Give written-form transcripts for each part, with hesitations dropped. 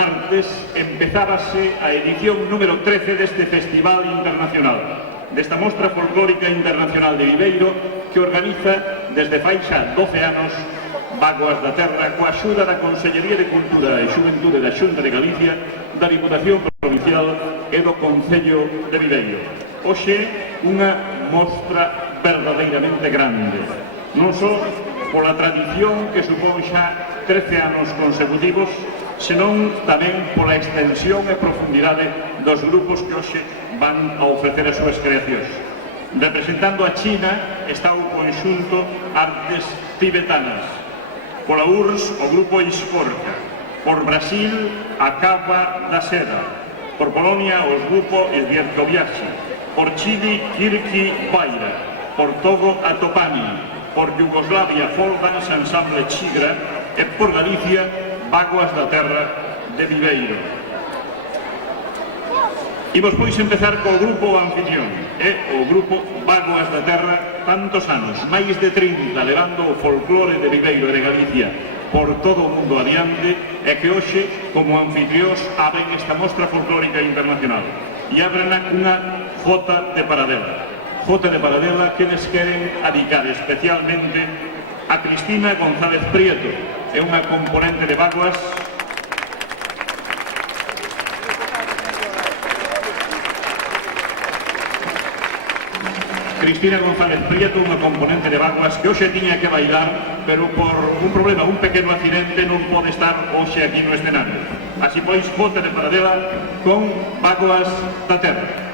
martes empezábase a edición número 13 deste Festival Internacional, desta Mostra Folclórica Internacional de Viveiro, que organiza desde fai xa 12 anos Vagoas da Terra, coa axuda da Consellería de Cultura e Xuventude da Xunta de Galicia, da Diputación Provincial e do Concello de Viveiro. Hoxe, unha mostra verdadeiramente grande, non só pola tradición que supón xa 13 anos consecutivos, senón tamén pola extensión e profundidade dos grupos que hoxe van a ofrecer as súas creacións. Representando a China está o conxunto Artes Tibetanas, pola URSS o grupo Iscorca, por Brasil a Cava da Seda, por Polonia os grupo Esvierkoviachi, por Chile Kirki Baira, por Togo a Topani, por Yugoslavia Folk Dance Ensemble Chigra e por Galicia Vagoas da Terra de Viveiro. Imos pois empezar co grupo anfitrión, o grupo Vagoas da Terra, tantos anos, máis de 30, levando o folclore de Viveiro e de Galicia por todo o mundo adiante, e que hoxe, como anfitrións, abren esta Mostra Folclórica Internacional e abrena cunha Jota de Paradela. Jota de Paradela que les queren adicar especialmente a Cristina González Prieto, é unha componente de Vagoas Cristina González Prieto, unha componente de Vagoas que hoxe tiña que bailar, pero por un problema, un pequeno accidente, non pode estar hoxe aquí no escenario. Así pois, Jota de Paradela con Vagoas da Terra.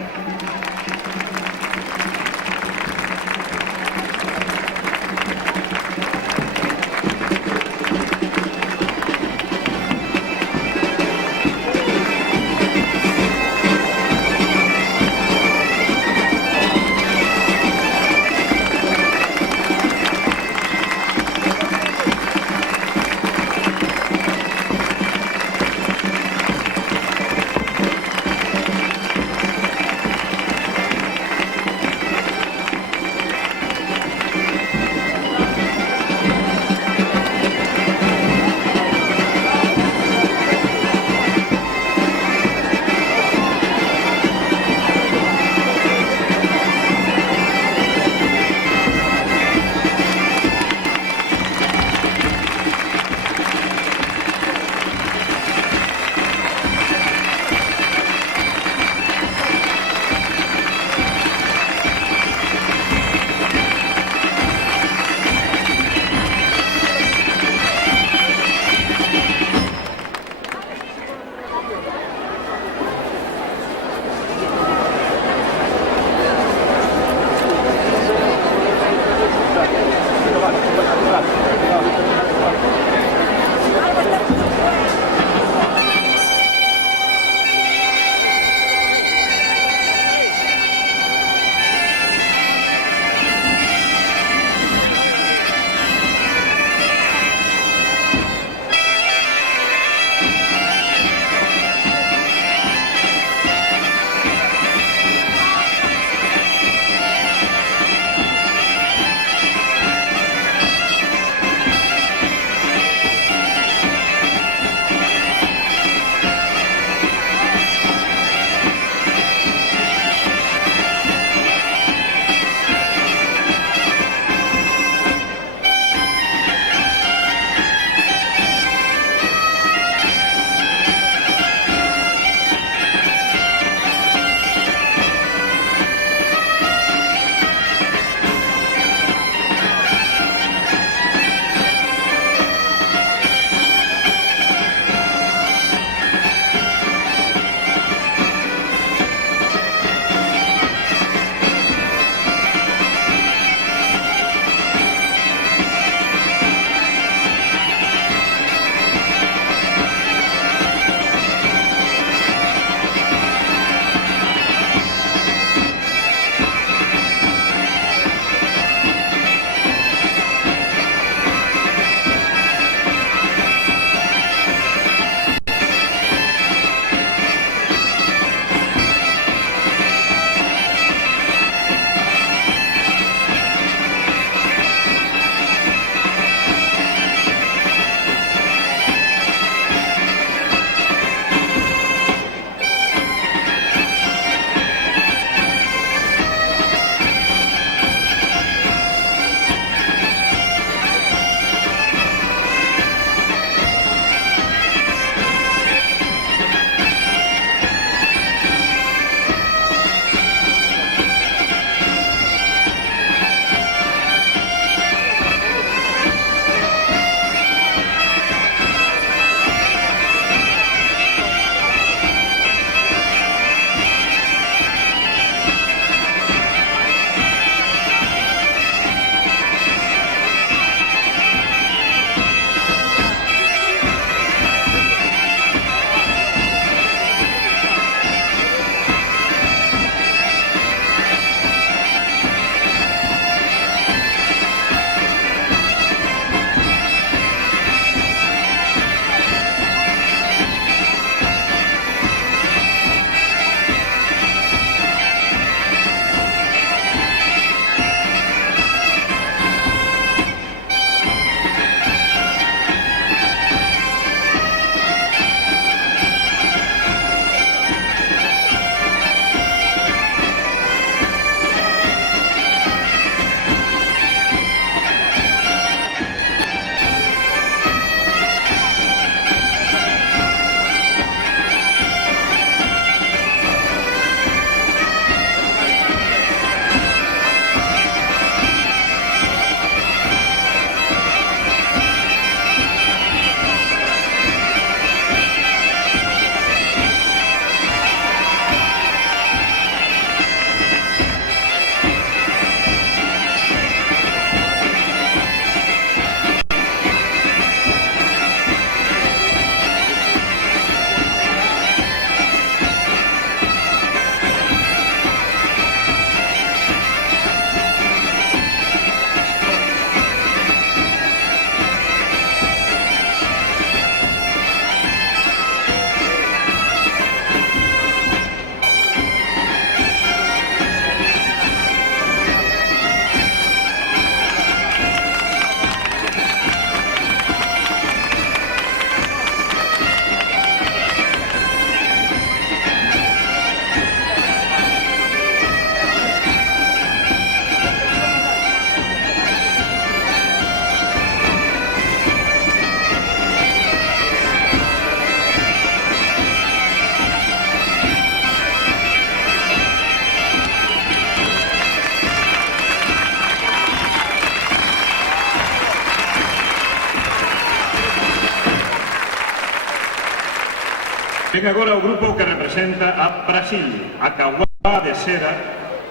Ven agora o grupo que representa a Brasil, a Caguá de Seda,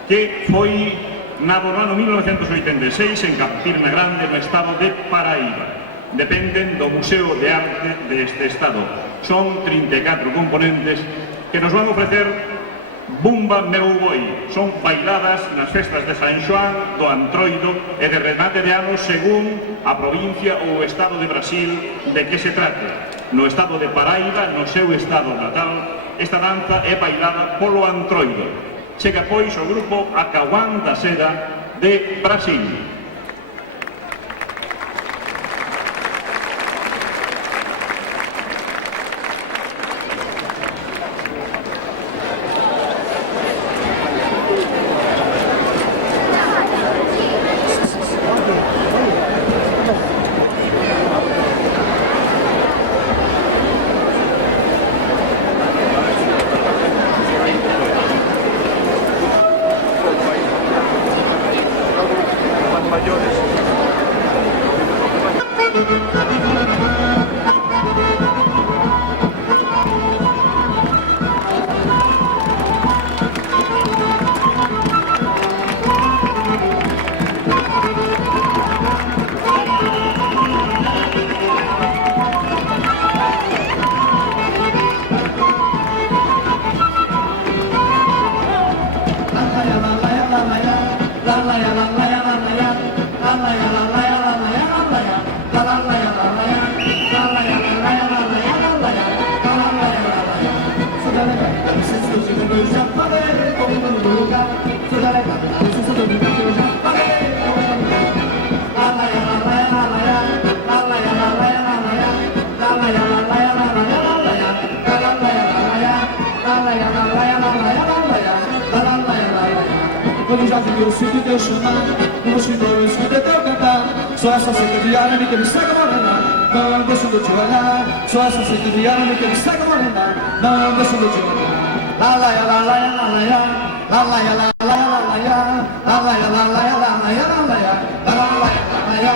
que foi nado no ano 1986 en Campina Grande, no estado de Paraíba. Dependen do Museo de Arte deste estado. Son 34 componentes que nos van ofrecer Bumba Meu Boi. Son bailadas nas festas de San Xoán, do Antroido e de remate de ano según a provincia ou o estado de Brasil de que se trate. No estado de Paraíba, no seu estado natal, esta danza é bailada polo Antroido. Chega pois o grupo Acahuán da Seda de Brasil. Quando já vi o filho Deus chamar, como se não escuta teu cantar. Só essa seca de arame que me segue morena, não deixo de te olhar. Só essa seca de arame que me segue morena, não deixo de te olhar. La la ya la la ya la la ya, la la ya la la ya la la ya, la la ya la la ya la la ya la la ya, la la ya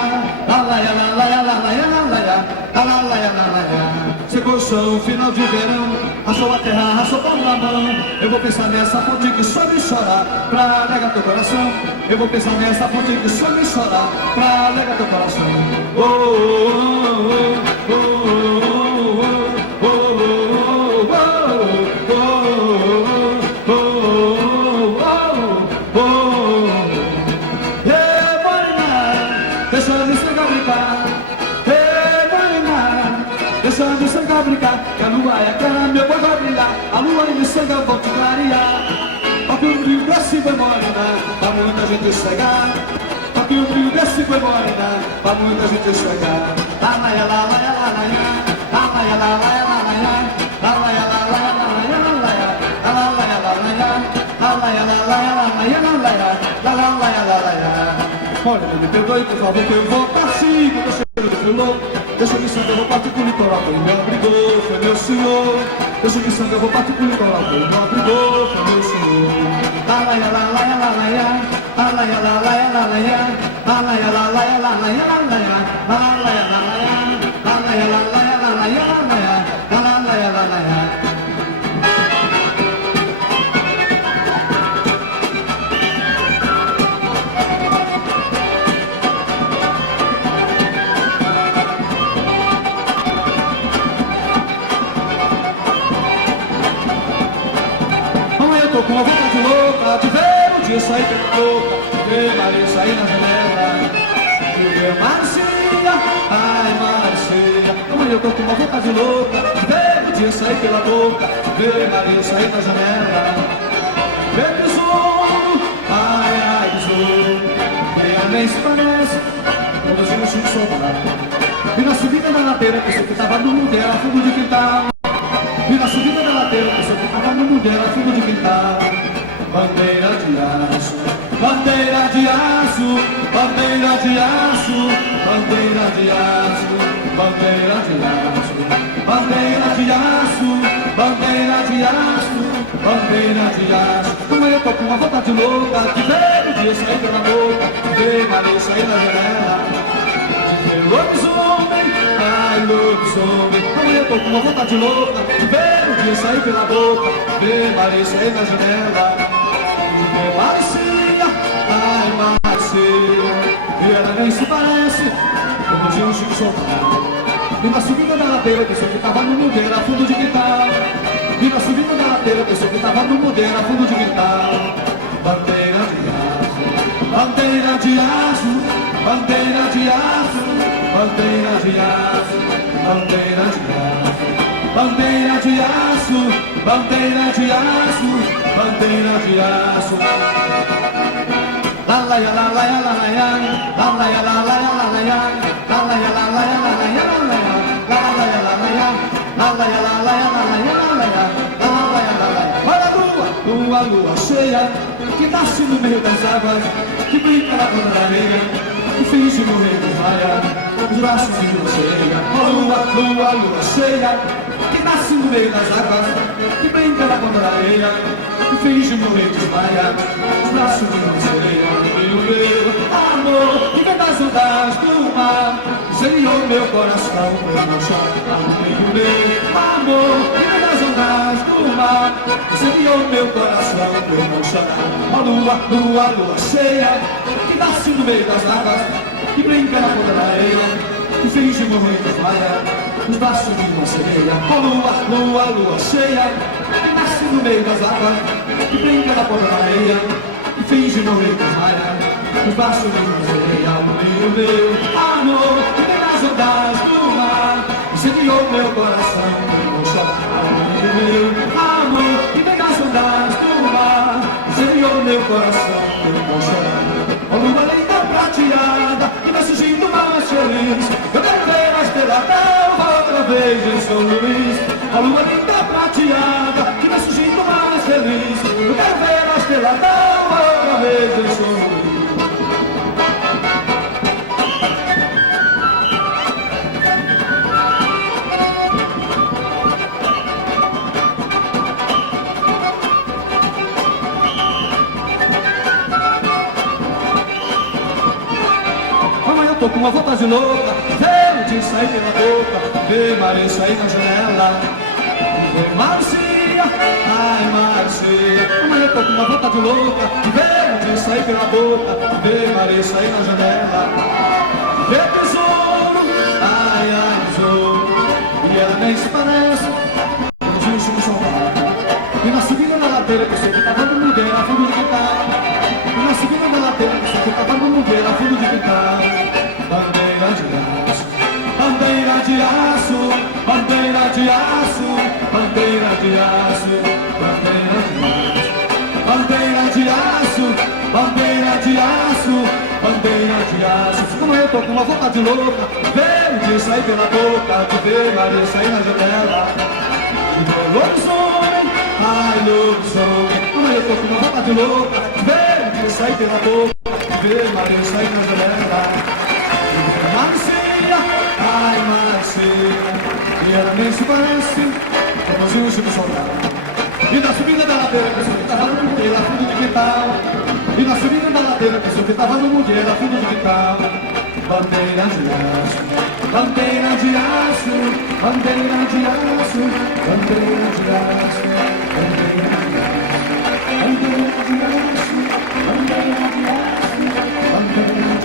la la ya la la ya la la ya la la ya, la la ya la la ya. Chegou o chão, final de verão, rachou a terra, rachou palmo na mão. Eu vou pensar nessa fonte que sobe e chora pra alegar teu coração. Eu vou pensar nessa fonte que sobe e chora pra alegar teu coração. Oh, oh, oh, oh, oh, oh, oh, oh. Hey, morena, deixa eu me estragar brincar. Hey, morena, deixa eu me estragar brincar. Que a lua é clara, meu boi vai brilhar. A lua e o sangue vão te clarear. Pra que o brilho desse boi morena, pra muita gente chegar. Pra que o brilho desse boi morena, pra muita gente chegar. La la ya la la ya la la ya, la la ya la la ya la la ya, la la ya la la ya la la ya la la ya, la la ya la la ya, la la ya la la ya la la ya la la ya, la la ya la la ya. Olha, me perdoe, por favor, que eu vou partir, que eu tô cheio de frio. Deixa eu me sangue, eu vou partir pro litoral, foi meu abrigou, foi meu senhor. Deixa eu me sangue, eu vou partir pro litoral, foi meu abrigou, foi meu senhor. La la ya la la ya la la ya, la la ya la la ya la la ya, la la ya la la ya la la ya la la ya, la la ya la la ya, la la ya la la ya la la ya la la ya, la la ya la la ya. Tô com uma vontade louca de ver o dia sair pela boca, de ver Maria sair na janela, de ver Marcia, ai Marcia. Amanhã eu tô com uma vontade louca de ver o dia sair pela boca, de ver Maria sair na janela. Ver besouro, ai ai besouro, que nem se parece quando eu chego de soltar. E na subida da ladeira, pensei que tava no mundo, era fundo de quintal. E na subida da ladeira, pensou que tava no mundo, era fundo de quintal. Bandeira de aço, bandeira de aço, bandeira de aço, bandeira de aço, bandeira de aço, bandeira de aço, bandeira de aço, bandeira de aço. Amanhã eu tô com uma vontade louca de ver o dia sair pela boca, de ver Maria sair na janela, de ver lobisomem, ai lobisomem. Amanhã eu tô com uma vontade louca de ver o dia sair pela boca, ver Maria sair na janela. Ver Marcia, ai Marcia, e ela nem se parece como de um Chico Soltado. E na subida da ladeira pensou que tava no mudeiro a fundo de quintal. E na subida da ladeira pensou que tava no mudeiro a fundo de quintal. Bandeira de aço, bandeira de aço, bandeira de aço, bandeira de aço, bandeira de aço, bandeira de aço, bandeira de aço, bandeira de aço. La la ya la la ya la la ya, la la ya la la ya la la ya, la la ya la la ya la la ya la la ya, la la ya la la ya, la la ya la la ya la la ya la la ya, la la ya la la ya. Olha a lua, lua cheia, que nasce no meio das águas, que brinca na ponta da areia, que finge morrer desmaiado, os braços de lua cheia. Lua, lua cheia, que nasce no meio das águas, que brinca na ponta da areia, que finge morrer desmaiado, os braços de lua cheia. Meu amor, que vem das ondas do mar, sereou meu coração, eu não choro. Meu amor, que vem das ondas do mar, sereou meu coração, eu não choro. Lua cheia, que nasce no meio das águas, que brinca na ponta da areia, que finge morrer desmaiado, nos braços de uma sereia. Lua cheia, que nasce no meio das águas, que brinca na ponta da areia, que finge morrer desmaiado, nos braços de uma sereia. Meu amor, que vem das ondas do mar, incendiou meu coração, eu vou chorar. Meu amor, que vem das ondas do mar, incendiou meu coração, eu vou chorar. Ó lua linda prateada, que vai surgindo mais feliz, eu quero ver a estrela d'alva outra vez em São Luís. Ó lua linda prateada, que vai surgindo mais feliz, eu quero ver a estrela d'alva outra vez em São Luís. Tô com uma vontade louca, ver o dia sair pela boca, ver Maria sair na janela. Ver Marcia, ai Marcia. Amanhã tô com uma vontade louca, ver o dia sair pela boca, ver Maria sair na janela. Ver tesouro, ai ai tesouro, e ela nem se parece com o Chico Soltado. E na subida da ladeira pensei que tava no mudeiro a fundo de quintal. E na subida da ladeira pensei que tava no mudeiro a fundo de quintal. Bandeira de aço, bandeira de aço, bandeira de aço, bandeira de aço, bandeira de aço, bandeira de aço, bandeira de aço, bandeira de aço. Como eu tô com uma vontade louca, ver o dia sair pela boca, de ver Maria sair na janela, de ver lobisomem, ai lobisomem. Como eu tô com uma vontade louca, ver o dia sair pela boca, de ver Maria sair na janela. Marcia, ai Marcia, e ela nem se parece como um Chico Soltado. E na subida da ladeira pensou que tava no mudeiro a fundo de quintal. E na subida da ladeira pensou que tava no mudeiro a fundo de quintal. Bandeira de aço, bandeira de aço, bandeira de aço, bandeira de aço, bandeira de aço, bandeira de aço, bandeira de aço, bandeira de aço.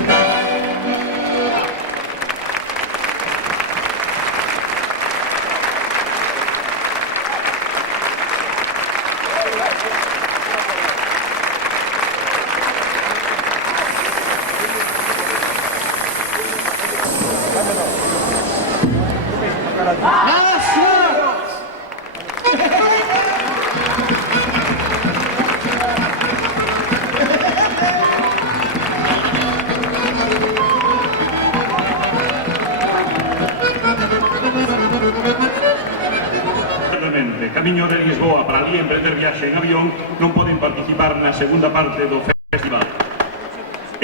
Camiño de Lisboa para ali emprender viaxe en avión non poden participar na segunda parte do festival.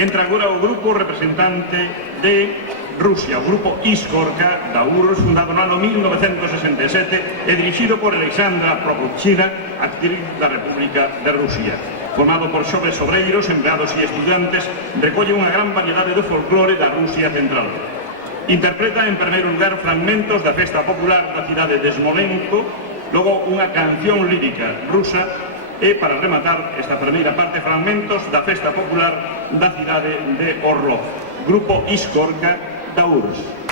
Entra agora o grupo representante de Rusia, o grupo Iskorka da URSS, fundado no ano 1967 e dirixido por Alexandra Prokopchina, actriz da República de Rusia. Formado por xoves obreiros, empleados e estudantes, recolle unha gran variedade de folclore da Rusia central. Interpreta en primeiro lugar fragmentos da festa popular da cidade de Smolensk, logo unha canción lírica rusa e, para rematar esta primeira parte, fragmentos da festa popular da cidade de Orlov. Grupo Iskorka da URSS.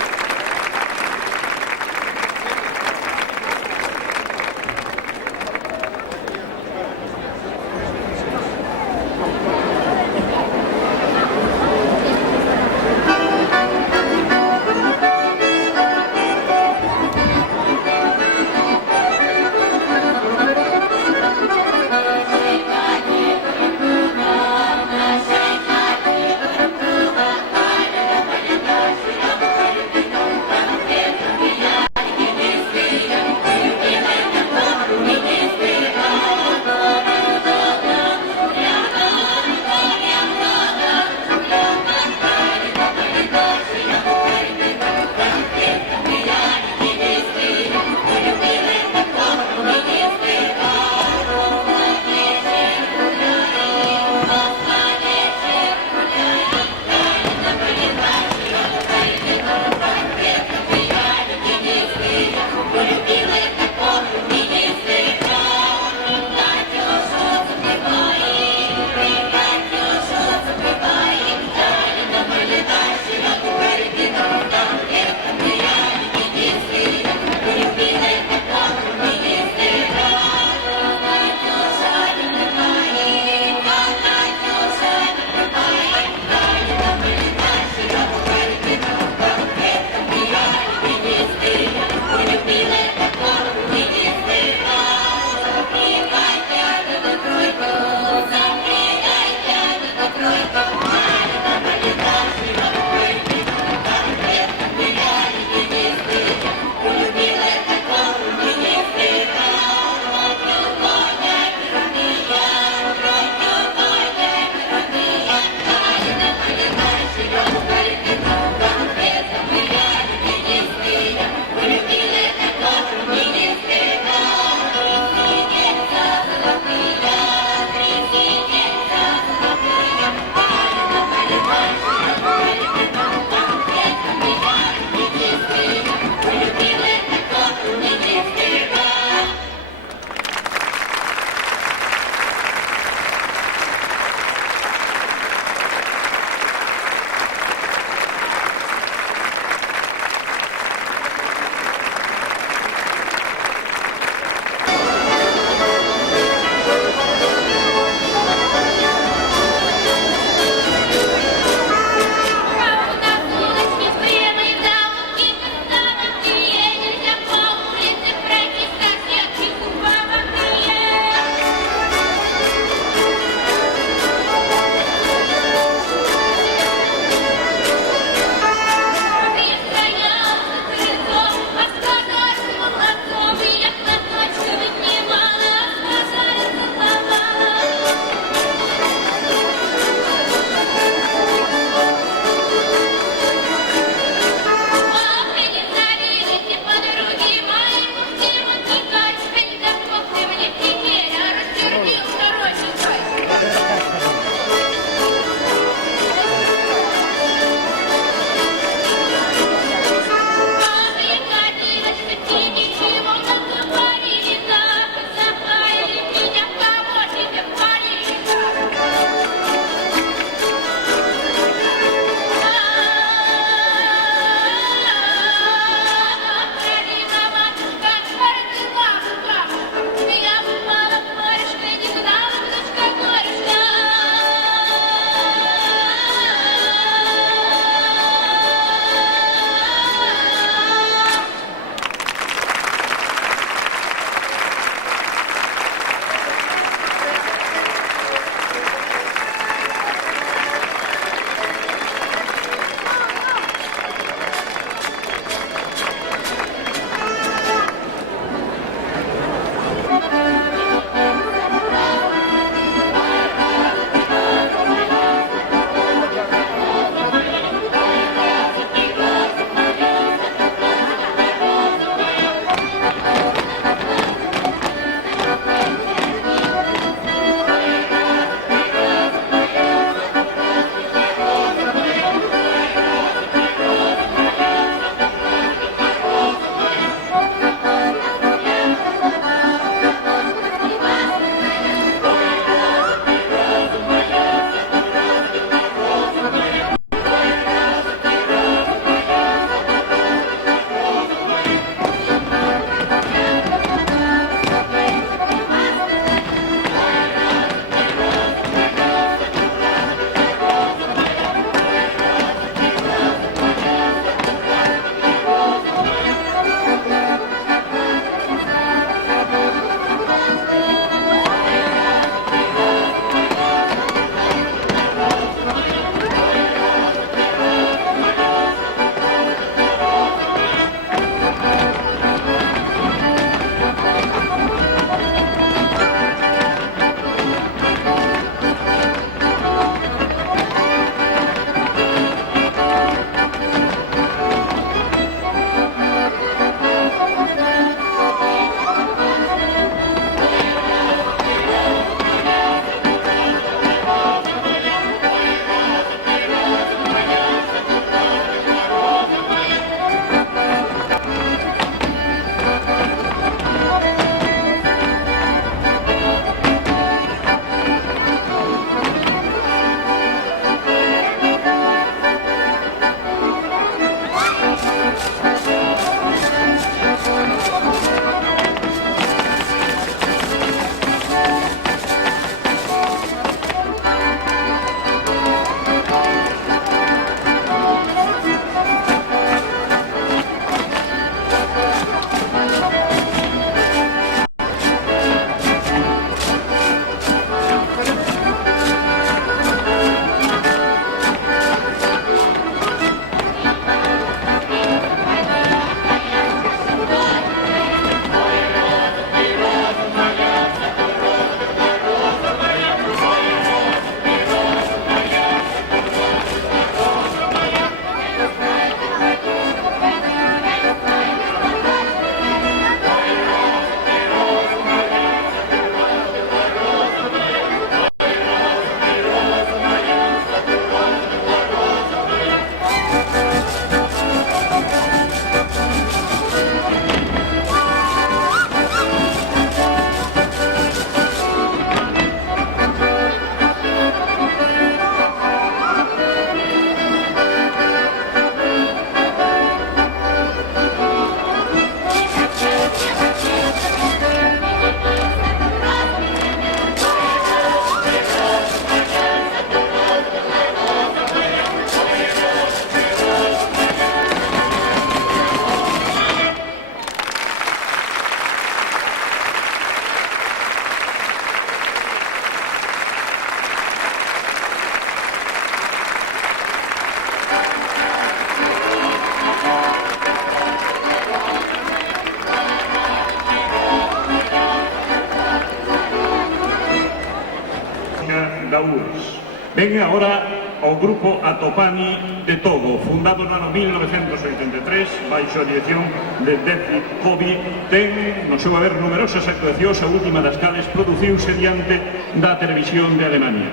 da URSS. Ven agora ao grupo Atopani de Togo, fundado no ano 1983, baixo a dirección de Deci Kobi, ten no seu haber numerosas actuacións, a última das cales produciuse diante da televisión de Alemania.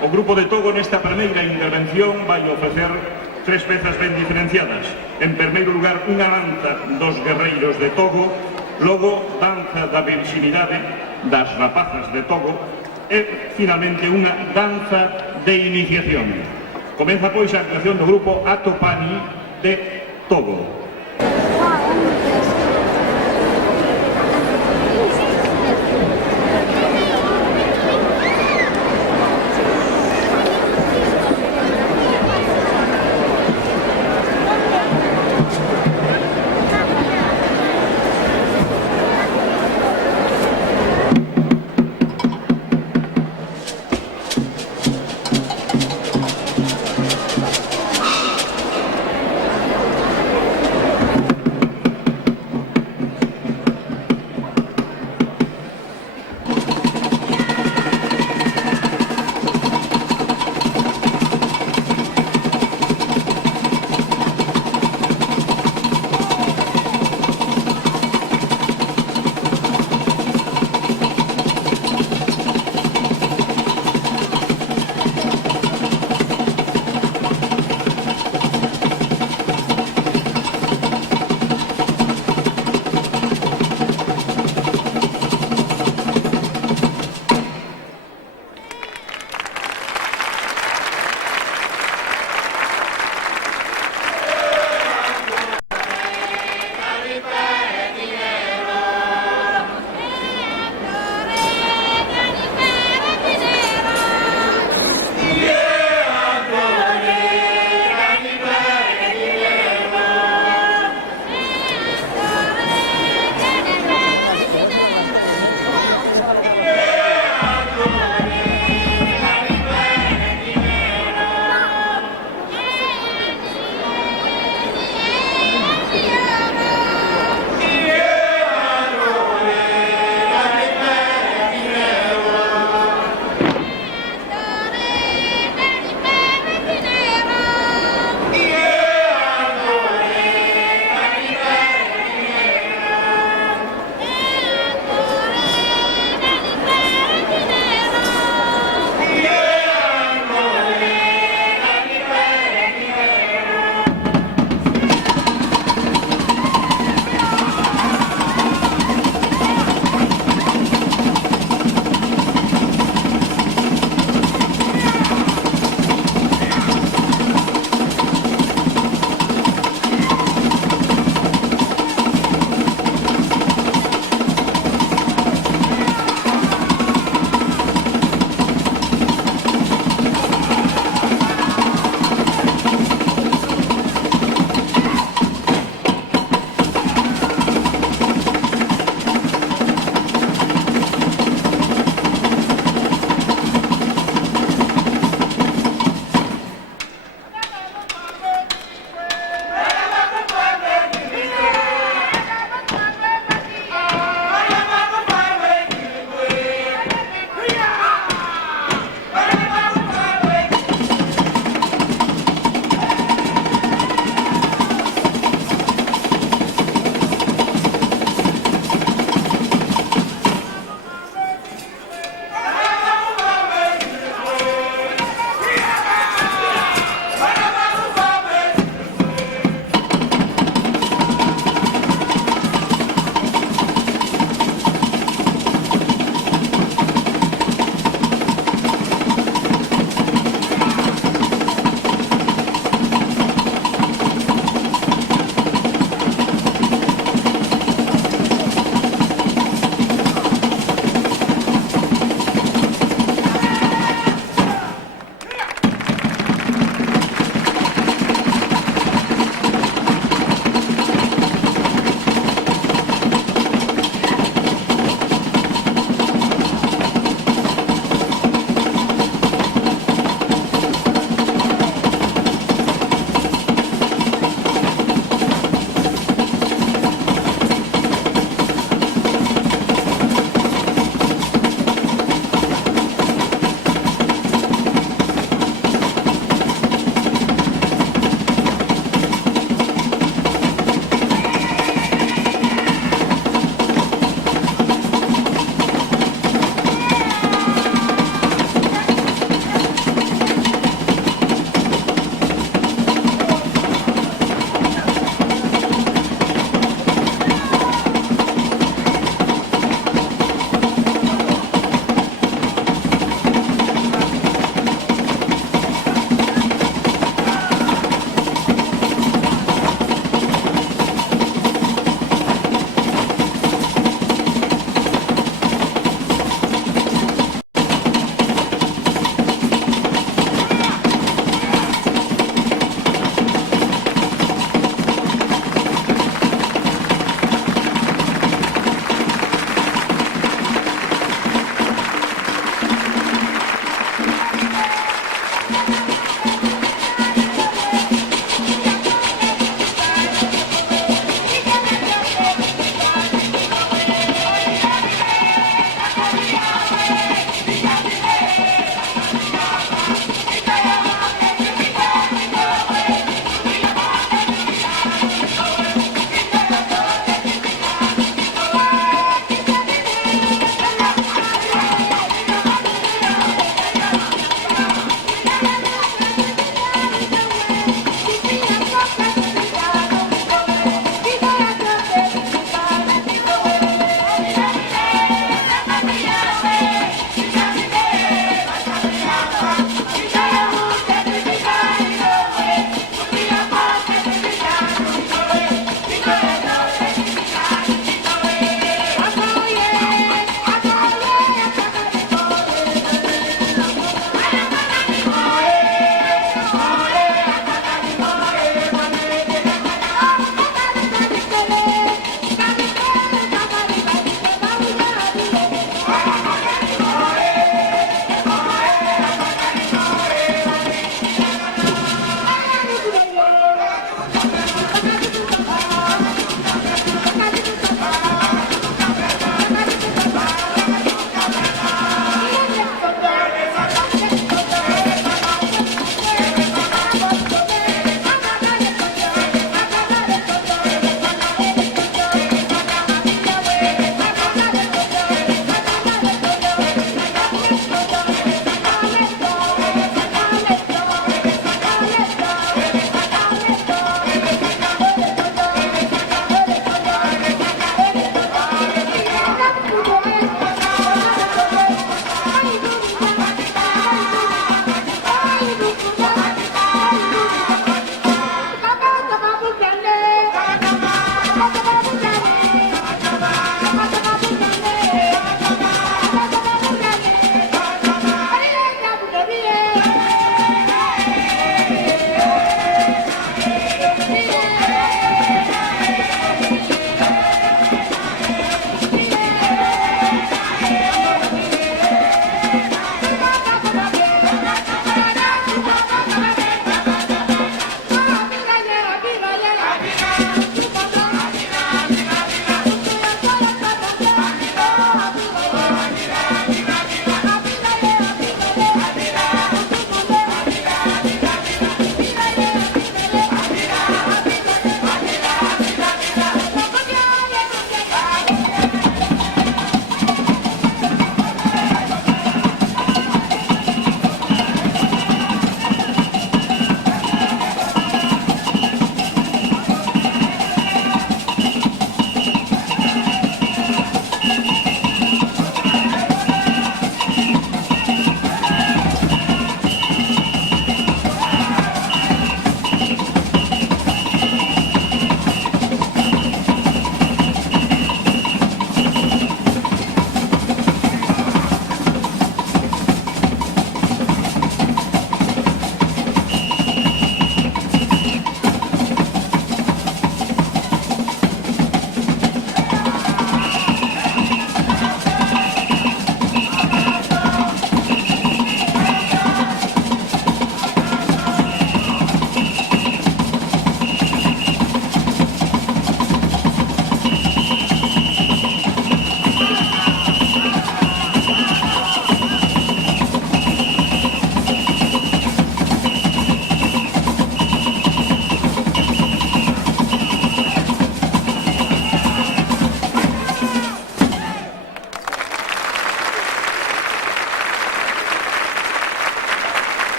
O grupo de Togo nesta primeira intervención vai ofrecer tres pezas ben diferenciadas. En primeiro lugar, unha danza dos guerreiros de Togo, logo danza da virxinidade das rapazas de Togo e, finalmente, unha danza de iniciación. Comeza, pois, a actuación do grupo Atopani de Togo.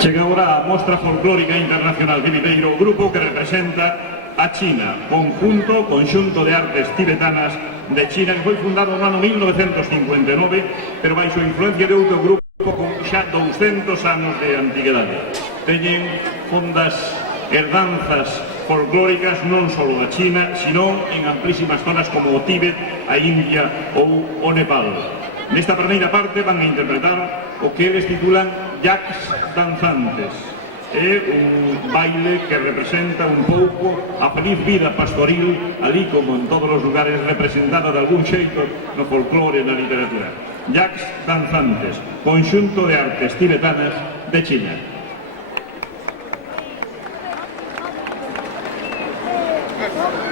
Chega ahora a Mostra Folclórica Internacional de Viveiro, grupo que representa a China, conxunto de artes tibetanas de China, que foi fundado no ano 1959, pero baixo influencia de outro grupo con xa 200 anos de antigüedade. Teñen fondas herdanzas folclóricas non só da China, sino en amplísimas zonas como o Tíbet, a India ou o Nepal. Nesta primeira parte van a interpretar o que eles titulan Yaks danzantes. É un baile que representa un pouco a feliz vida pastoril, ali como en todos os lugares representada de algún xeito no folclore e na literatura. Yaks danzantes, conxunto de artes tibetanas de China. Hello.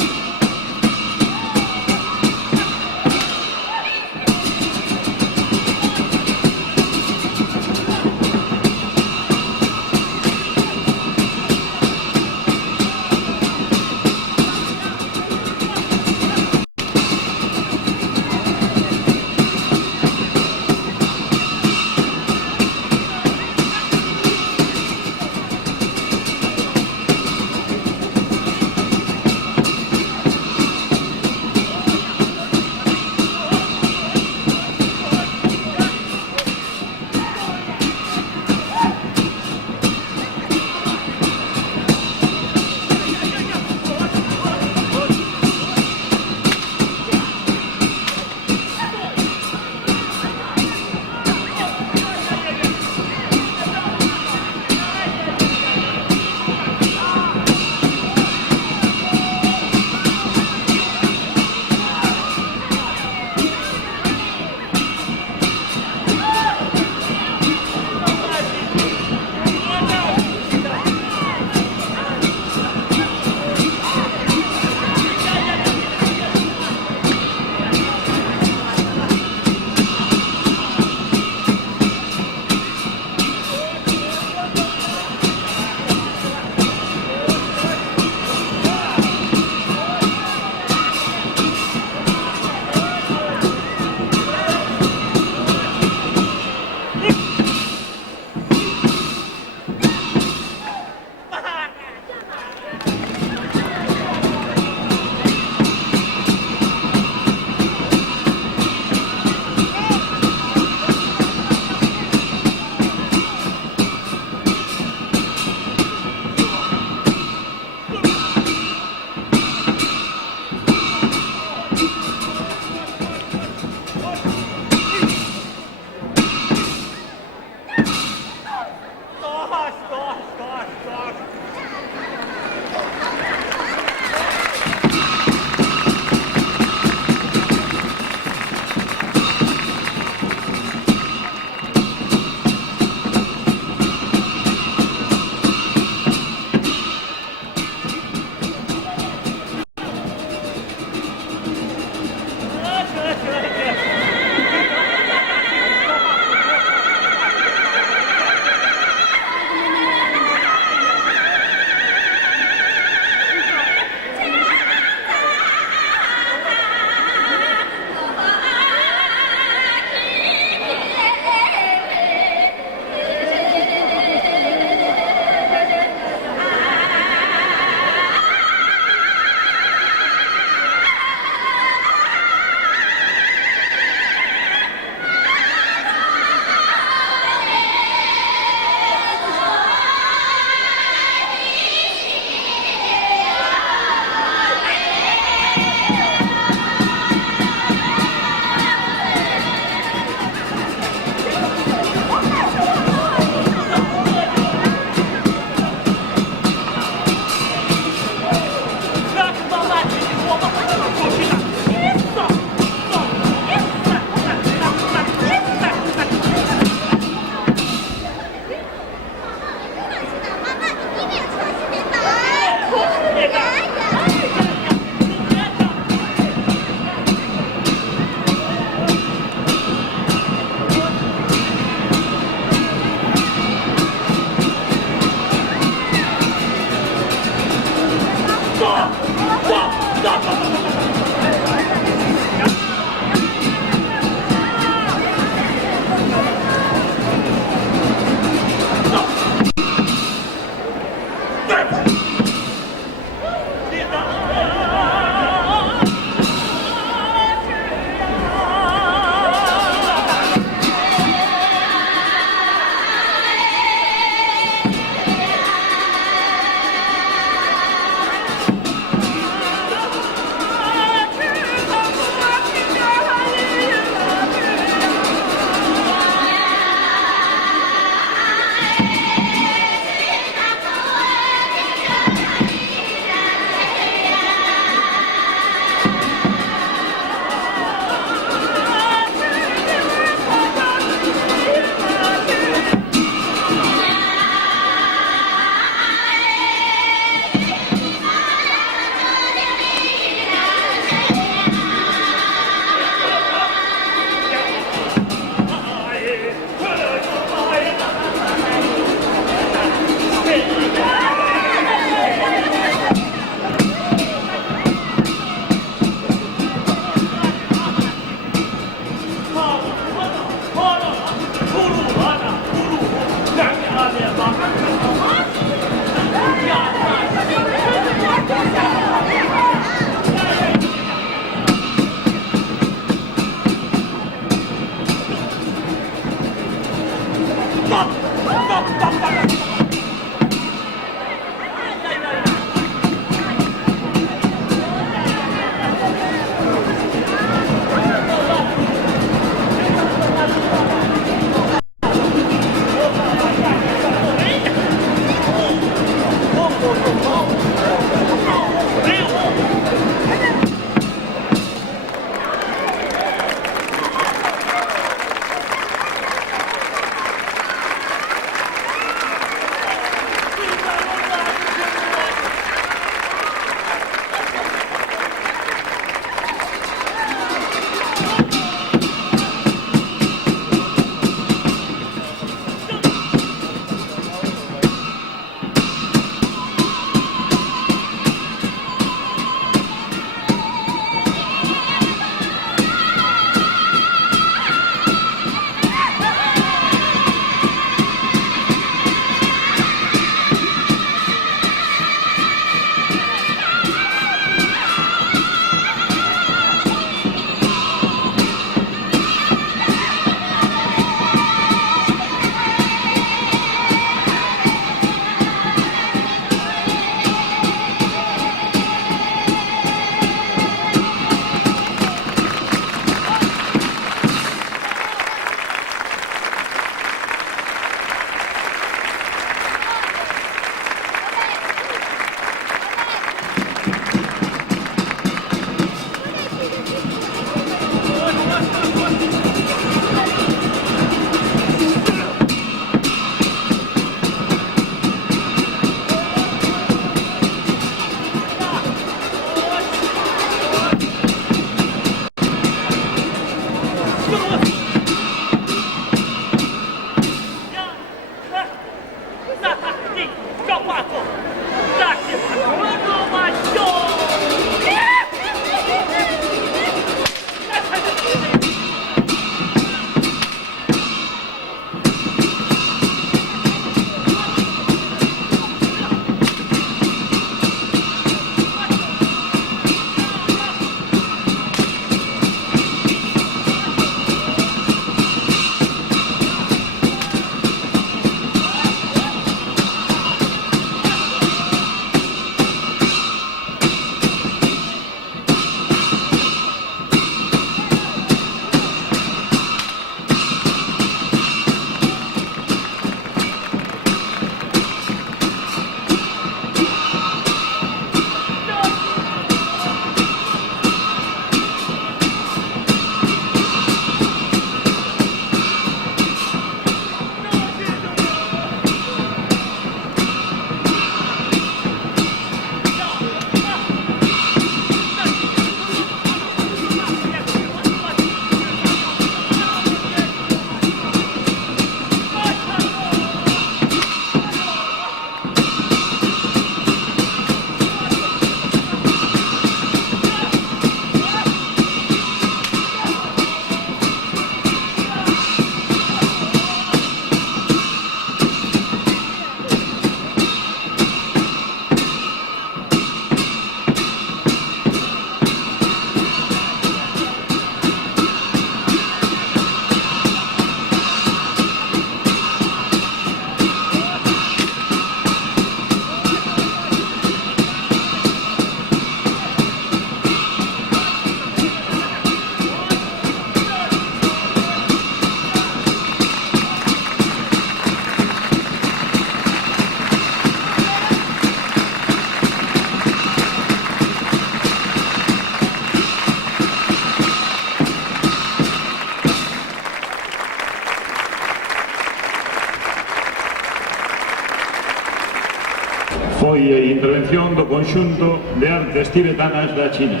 do conxunto de artes tibetanas da China.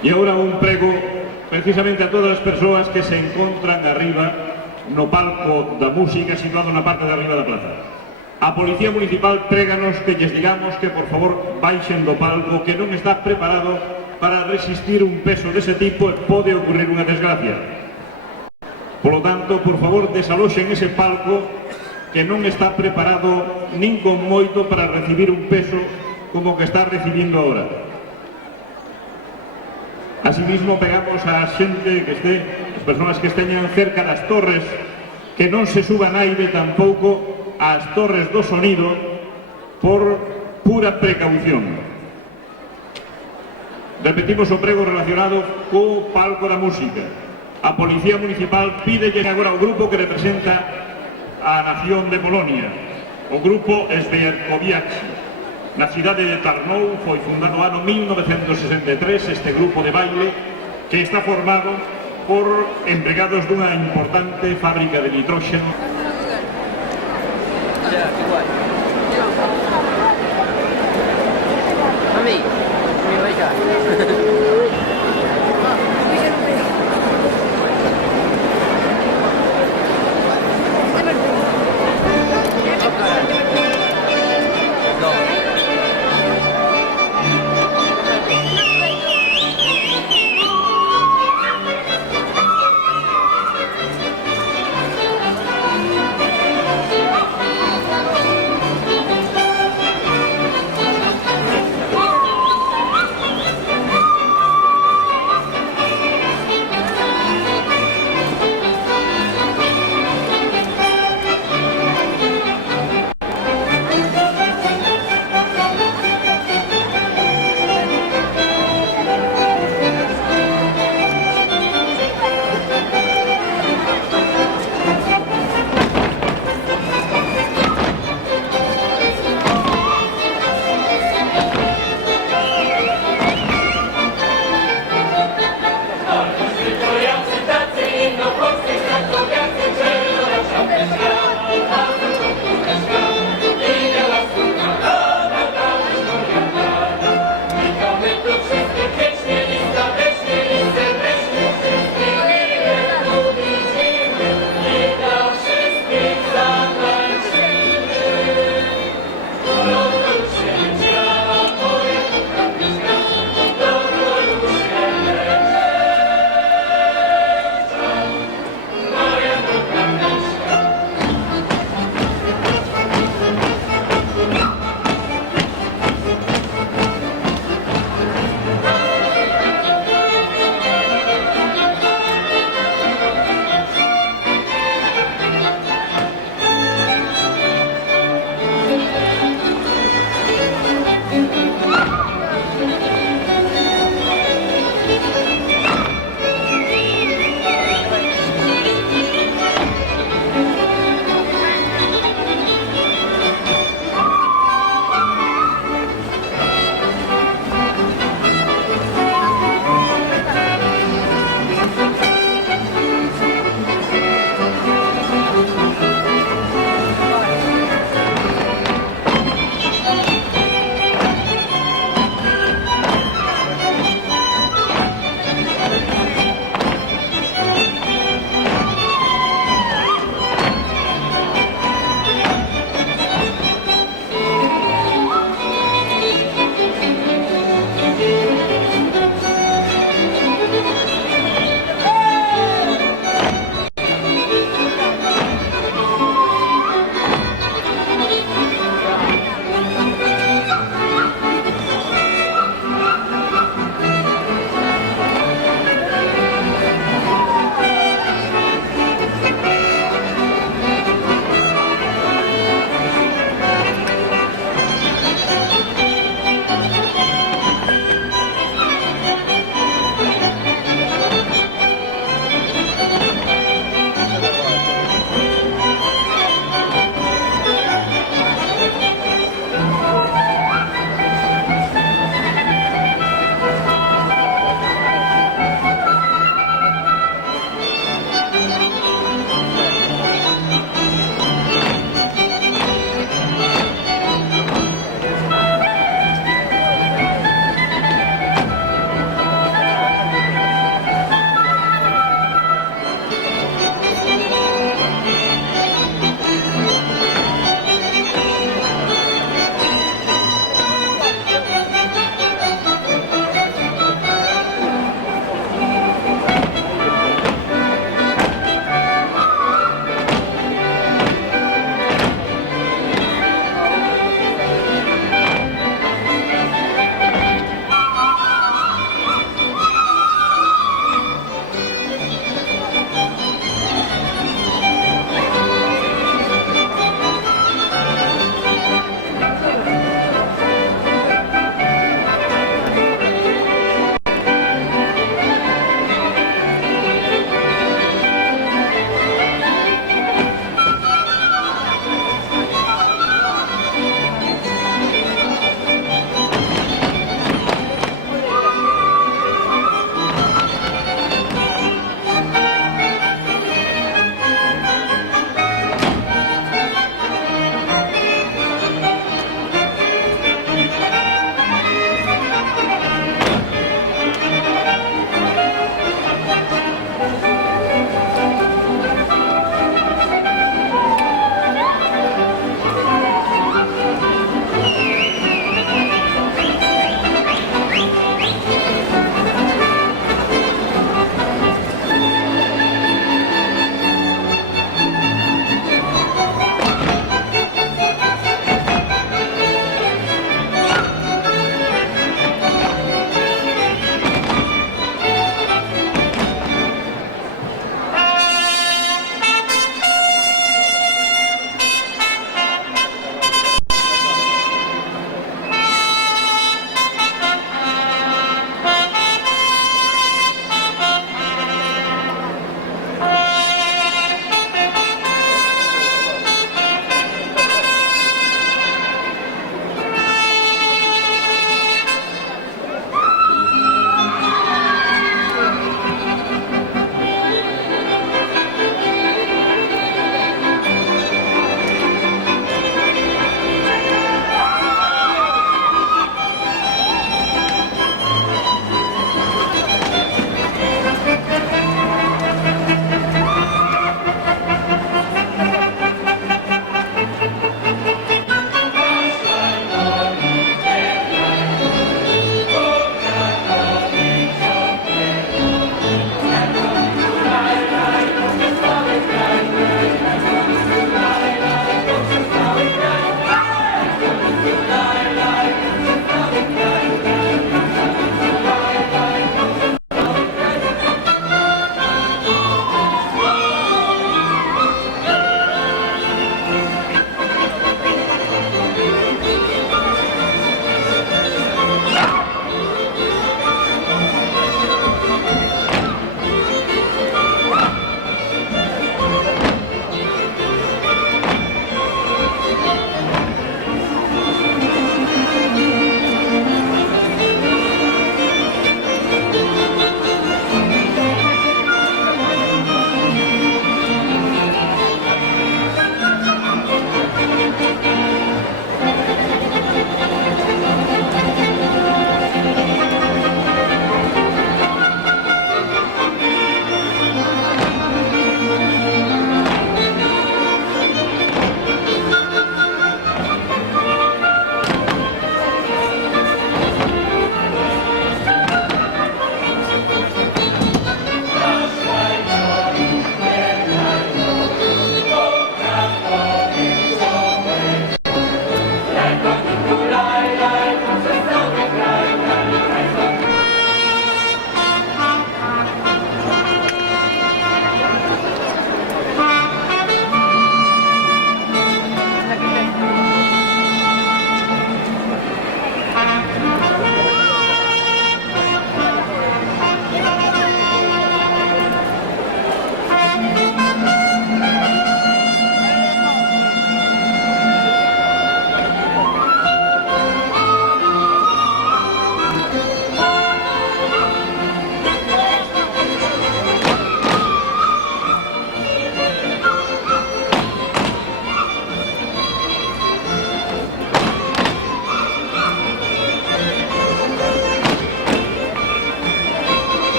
E agora un prego precisamente a todas as persoas que se encontran arriba no palco da música situado na parte de arriba da plaza. A Policía Municipal préganos que lles digamos que por favor baixen do palco, que non está preparado para resistir un peso dese tipo e pode ocurrir unha desgracia. Polo tanto, por favor, desaloxen ese palco que non está preparado nin con moito para recibir un peso como que está recibindo agora. Asimismo, pegamos a xente que este, as persoas que esteñan cerca das torres, que non se suban aire tampouco ás torres do sonido por pura precaución. Repetimos o prego relacionado co palco da música. A Policía Municipal pídelle agora ao grupo que representa a nación de Polonia, o grupo Sverkowiaci. Na cidade de Tarnow foi fundado no ano 1963 este grupo de baile que está formado por empregados dunha importante fábrica de nitróxeno. Mami, mi hija.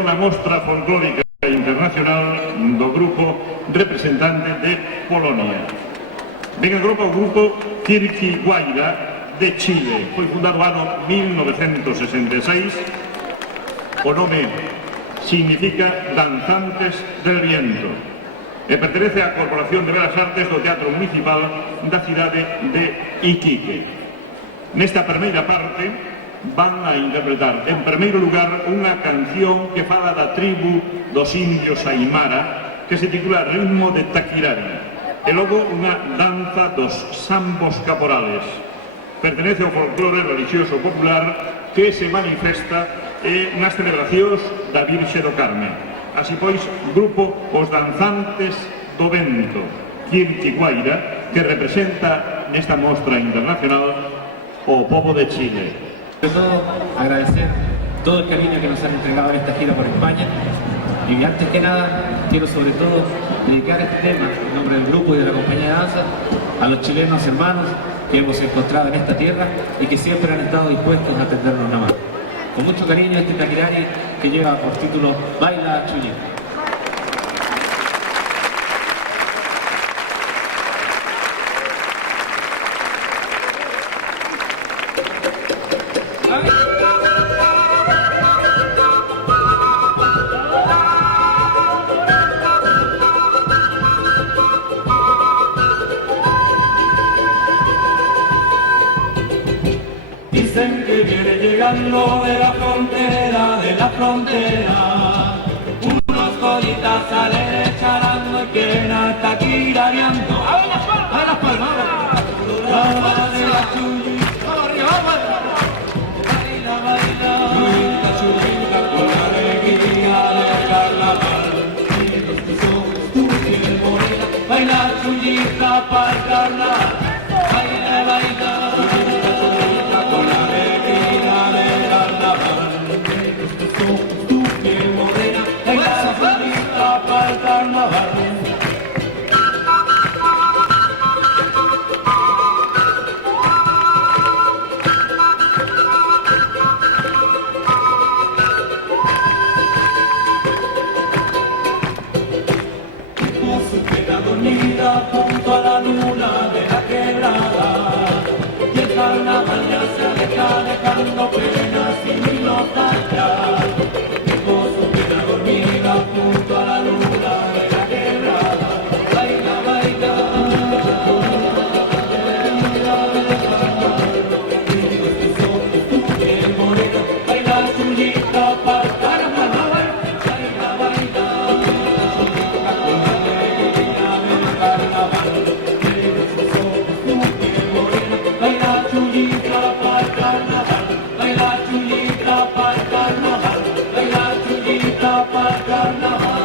con la mostra folclórica internacional do grupo representante de Polonia. Ven o grupo Kirki Guaira de Chile. Foi fundado ano 1966. O nome significa Danzantes del Viento e pertenece á Corporación de Belas Artes do Teatro Municipal da cidade de Iquique. Nesta primeira parte van a interpretar, en primeiro lugar, unha canción que fala da tribu dos indios Aymara, que se titula Ritmo de Taquirari, e logo unha danza dos sambos caporales. Pertenece ao folclore religioso popular que se manifesta nas celebracións da Virxe do Carme. Así pois, grupo Os Danzantes do Vento, Kirki Guaira, que representa nesta mostra internacional o povo de Chile. Sobre todo, agradecer todo el cariño que nos han entregado en esta gira por España. Y antes que nada, quiero sobre todo dedicar este tema, en nombre del grupo y de la compañía de danza, a los chilenos hermanos que hemos encontrado en esta tierra y que siempre han estado dispuestos a tendernos una mano. Con mucho cariño este taquirari que lleva por título Baila Chuyín. Dicen que viene llegando de la frontera, unos colitas salen charando y que na está quirareando. ¡A las palmas! ¡La de la Chuyín! ¡Baila, baila! Chuyinca, chuyinca, con la alegría del carnaval. Mira tus ojos, tu piel morena, baila Chuyinca para el carnaval. Baila, baila. Para el carnaval. Con su pena dormida junto a la luna de la quebrada, y el carnaval ya se aleja dejando penas y nostalgia. Con su pena dormida junto a la luna de la quebrada, baila, baila. Baila Chuyinca para el carnaval, baila, baila. Con la alegría del carnaval, baila Chuyinca para el carnaval, baila Chuyinca para el carnaval, baila Chuyinca para el carnaval.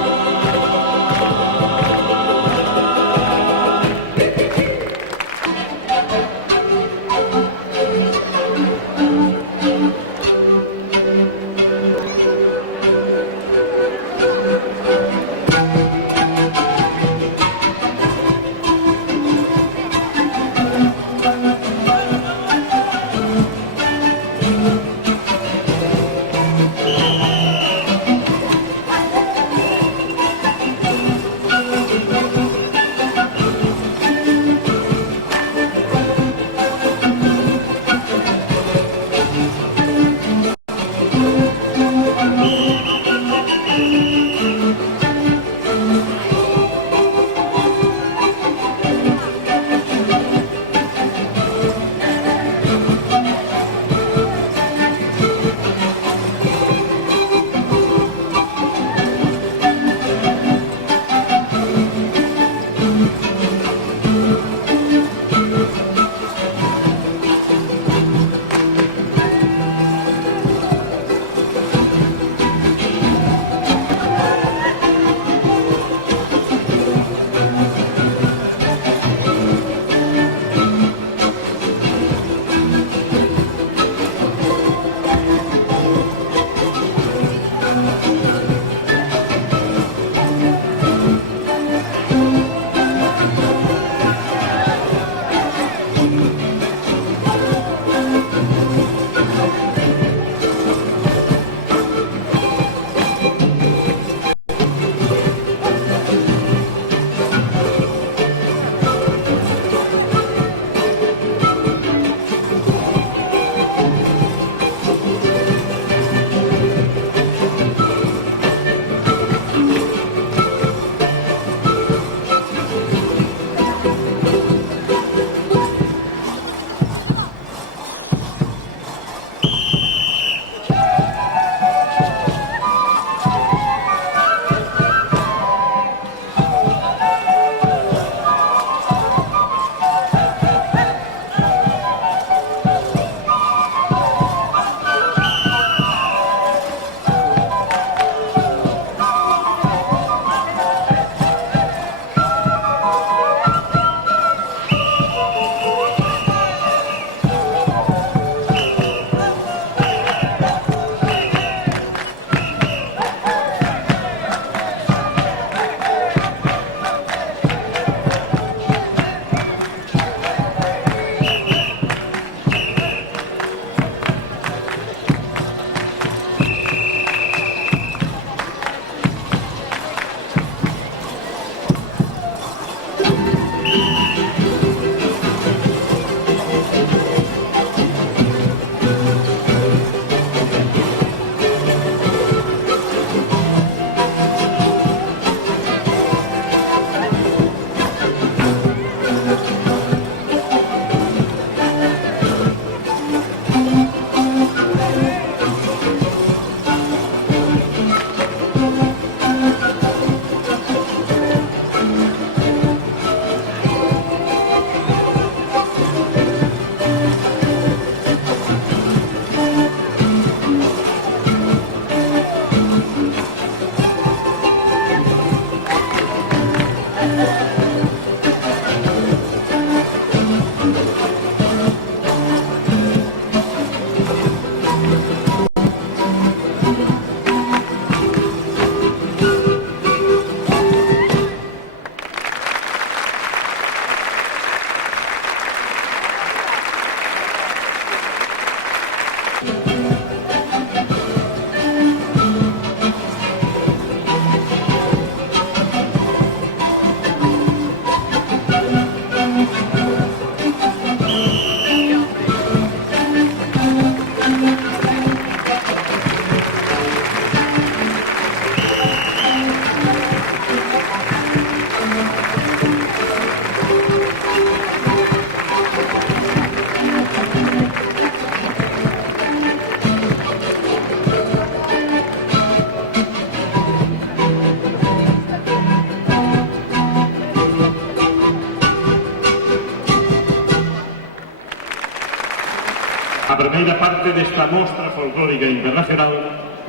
primeira parte desta mostra folclórica internacional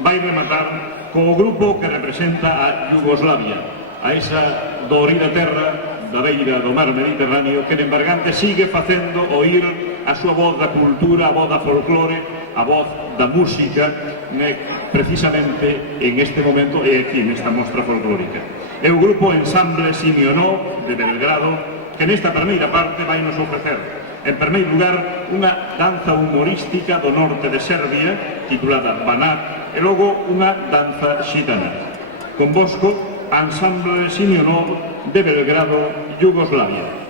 vai rematar co grupo que representa a Yugoslavia, a esa dorida terra da beira do mar Mediterráneo que en Bergante sigue facendo oír a súa voz da cultura, a voz da folclore, a voz da música, precisamente en este momento e aquí nesta mostra folclórica. É o grupo Ensamble Simeonov de Belgrado que nesta primeira parte vai nos ofrecer, en primeiro lugar, unha danza humorística do norte de Serbia titulada Banat e logo unha danza xitana. Convosco, Ensamble Simeonov de Belgrado, Yugoslavia.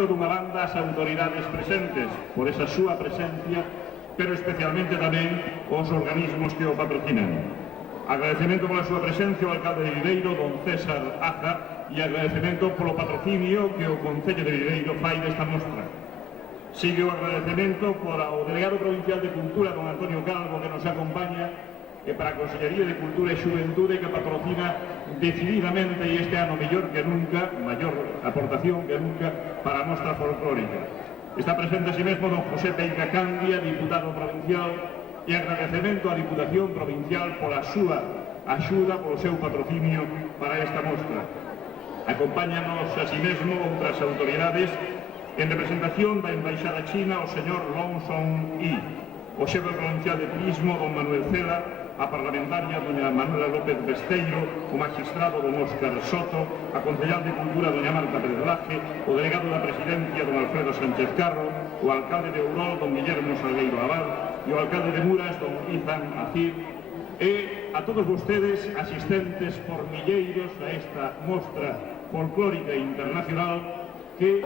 agradecemento dunha banda ás autoridades presentes por esa súa presencia, pero especialmente tamén aos organismos que o patrocinan. Agradecemento pola súa presencia ao alcalde de Viveiro, don César Aza, e agradecemento polo patrocinio que o Concello de Viveiro fai desta mostra. Sigue o agradecemento ao delegado provincial de Cultura, don Antonio Calvo, que nos acompaña, e para a Consellería de Cultura e Xuventude, que patrocina decididamente e este ano mellor que nunca, maior aportación que nunca para a mostra folclórica. Está presente así mesmo don José Teica Candia, diputado provincial, e agradecemento á Diputación Provincial pola súa axuda, polo seu patrocinio para esta mostra. Acompáñanos así mesmo outras autoridades en representación da Embaixada China o señor Long Song Yi, o xefe provincial de turismo don Manuel Cela, a parlamentaria doña Manuela López Besteiro, o magistrado don Óscar Soto, a concejal de Cultura doña Marta Pérez Laje, o delegado da presidencia don Alfredo Sánchez Carro, o alcalde de Ourol don Guillermo Salgueiro Abad e o alcalde de Muras don Izan Acir, e a todos vostedes asistentes por milleiros a esta mostra folclórica internacional que...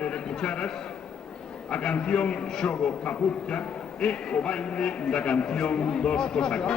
baile de cucharas, a canción Xogo Capurca e o baile da canción dos cosacos.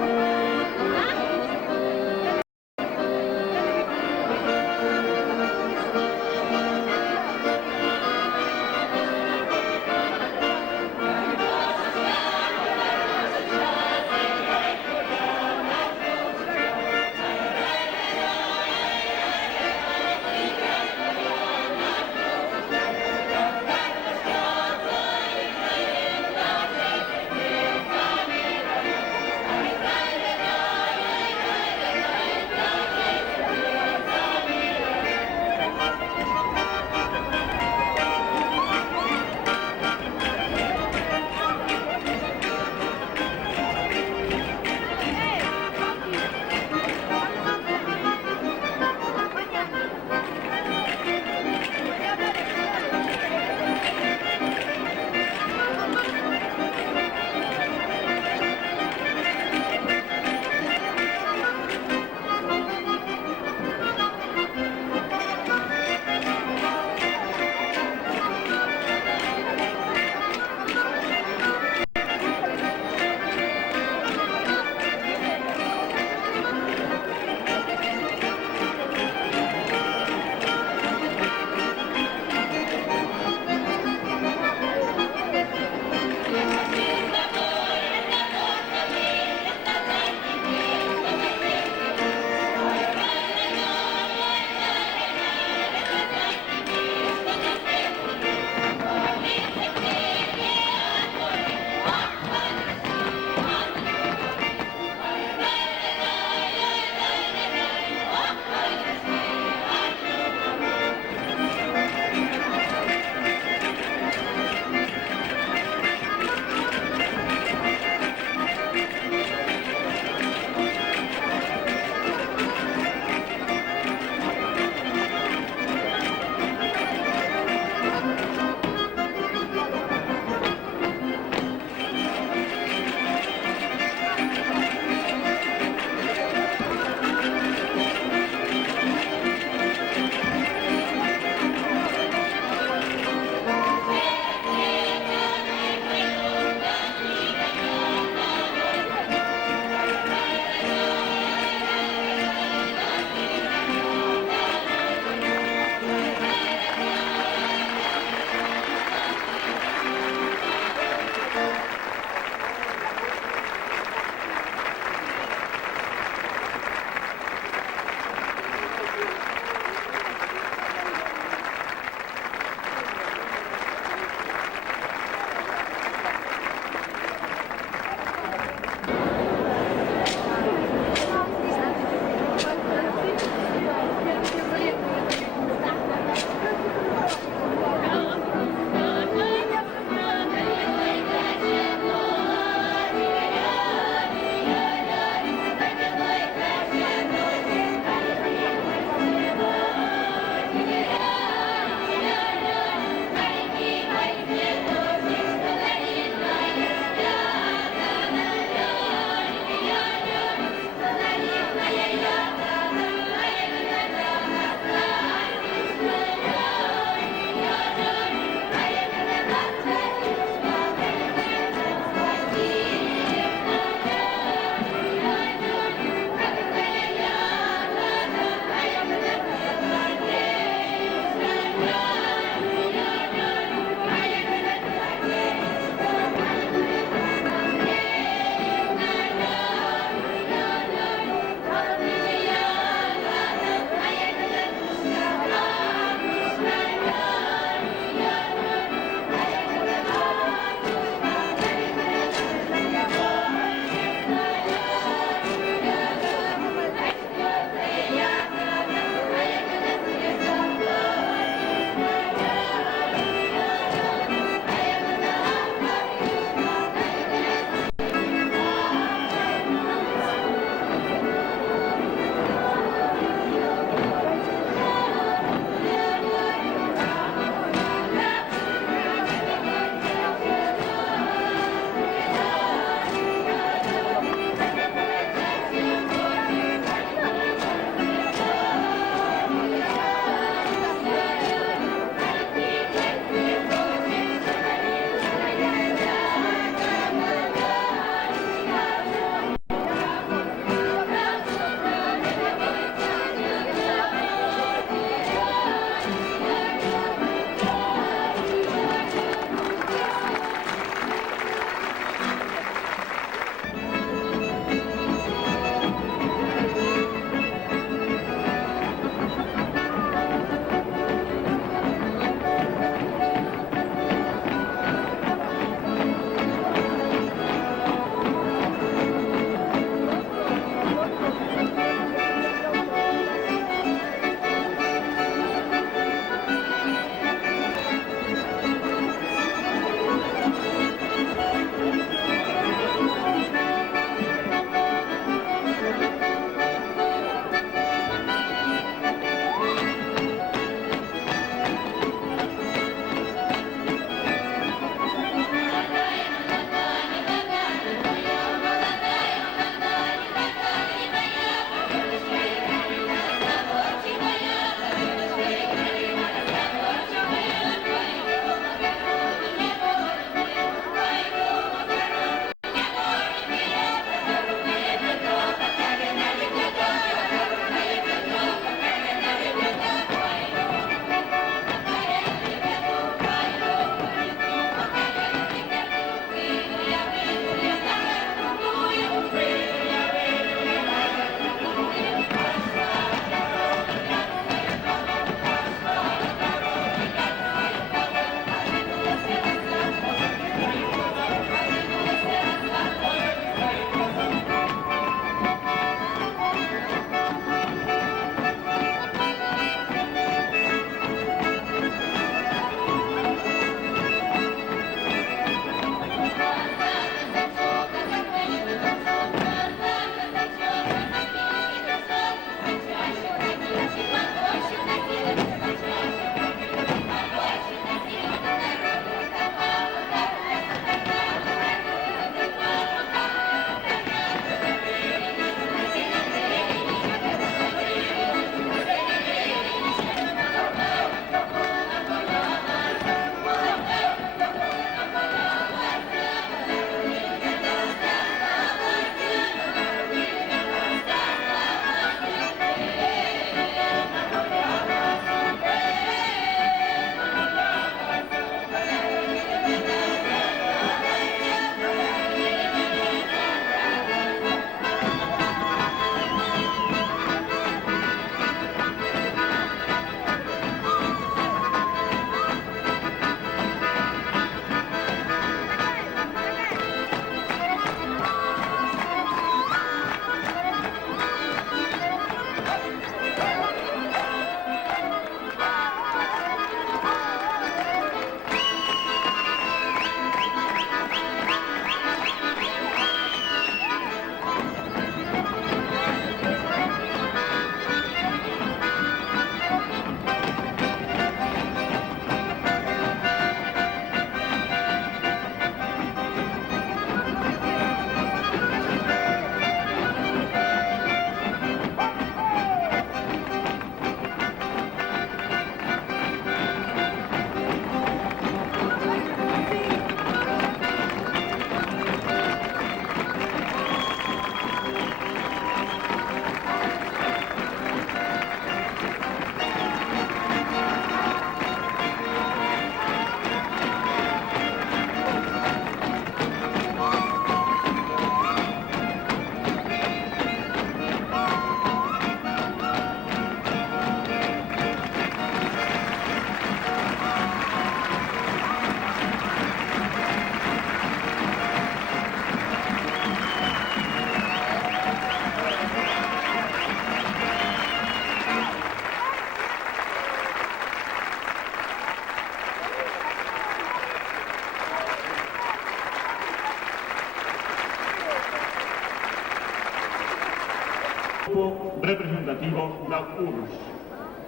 grupo representativo da URSS.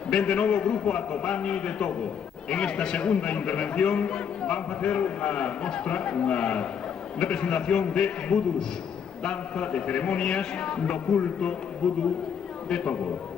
Ven de novo o grupo Atopaño de Togo. En esta segunda intervención van facer unha mostra, unha representación de vudús, danza de ceremonias do culto vudú de Togo.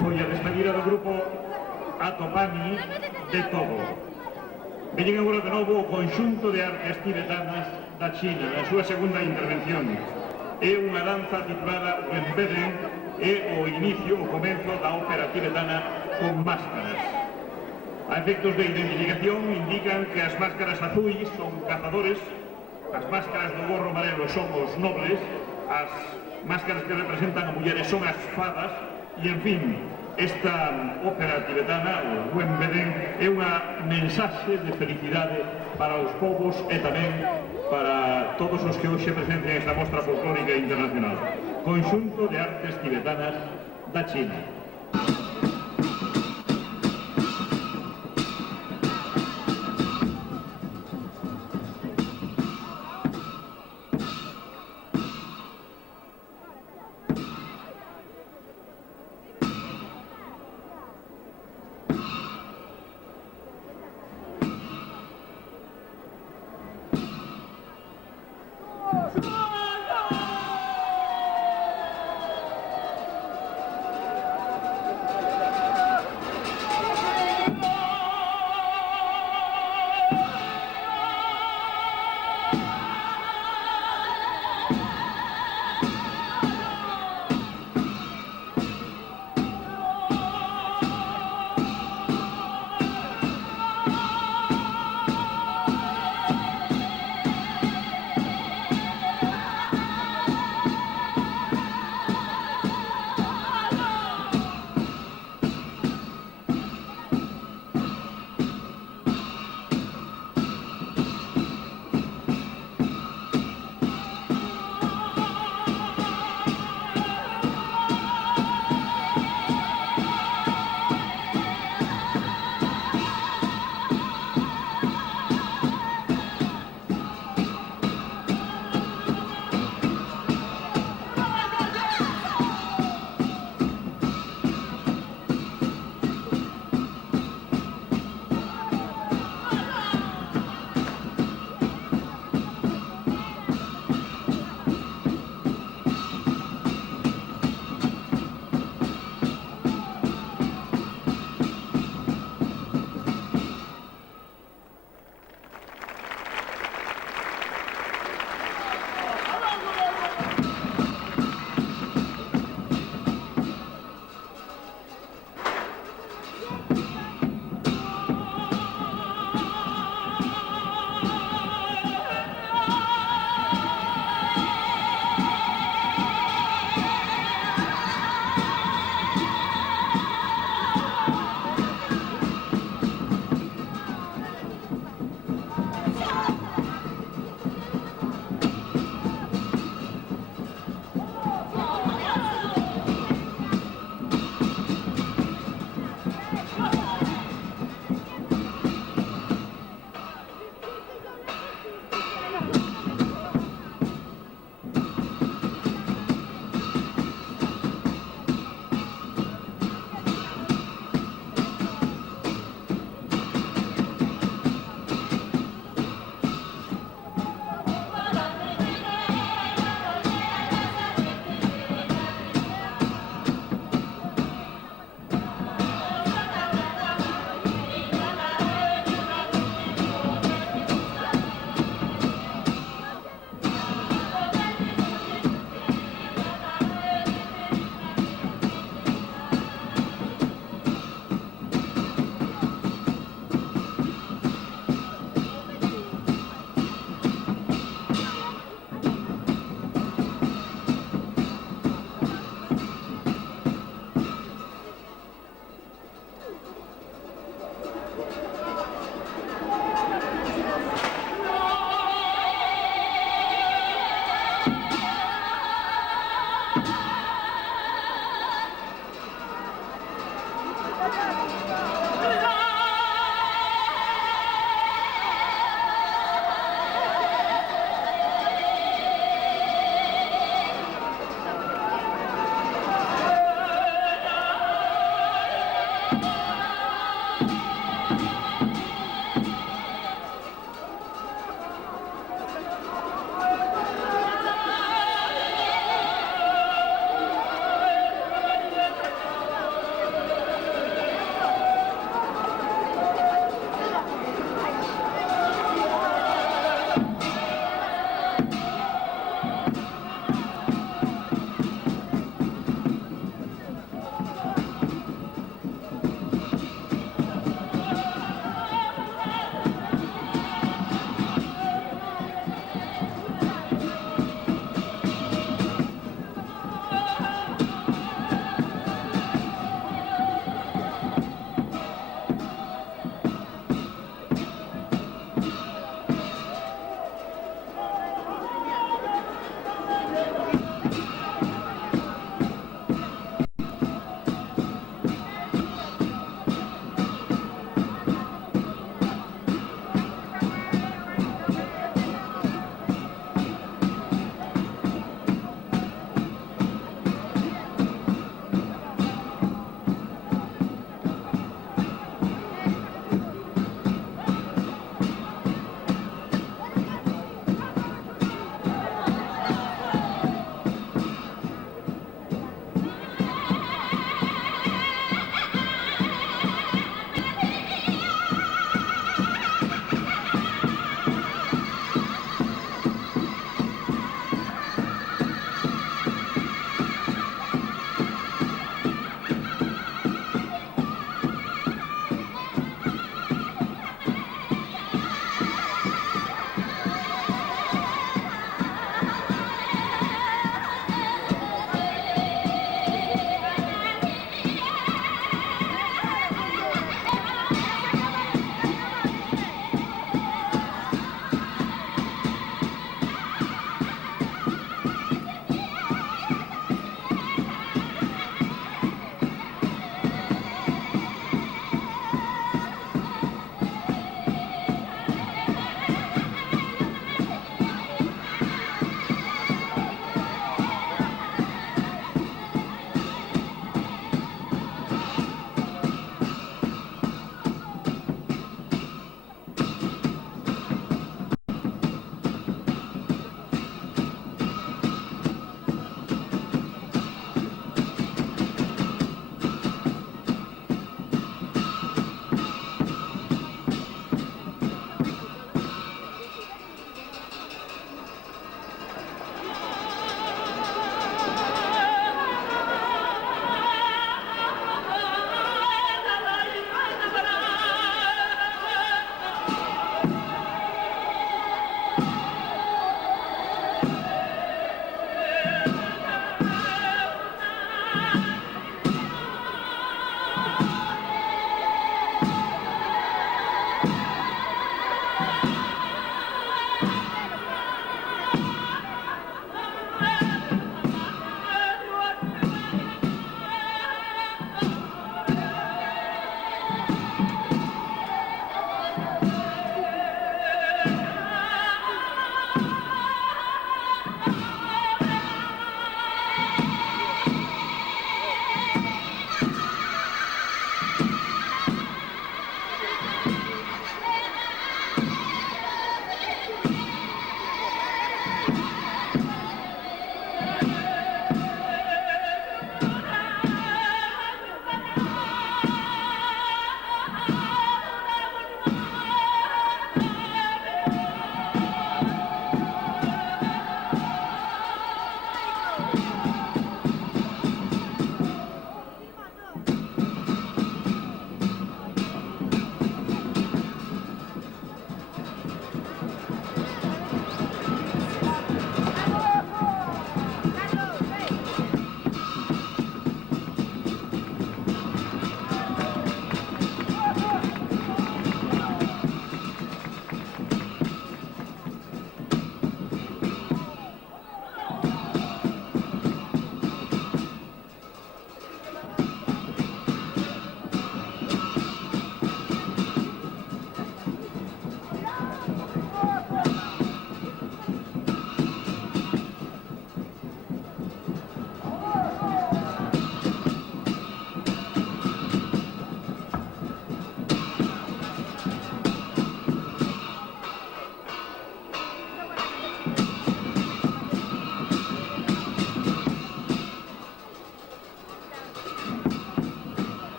Foi a despedida do grupo Atopani de Togo. Veñen agora de novo o conxunto de artes tibetanas da China, na súa segunda intervención. É unha danza titulada Wenbeden e o inicio, o comenzo da ópera tibetana con máscaras. A efectos de identificación indican que as máscaras azuis son cazadores, as máscaras do gorro amarelo son os nobles, as máscaras que representan a mulleres son as fadas, e, en fin, esta ópera tibetana, o Wenbeden, é unha mensaxe de felicidade para os povos e tamén para todos os que hoxe presencian esta mostra folclórica internacional. Conxunto de artes tibetanas da China.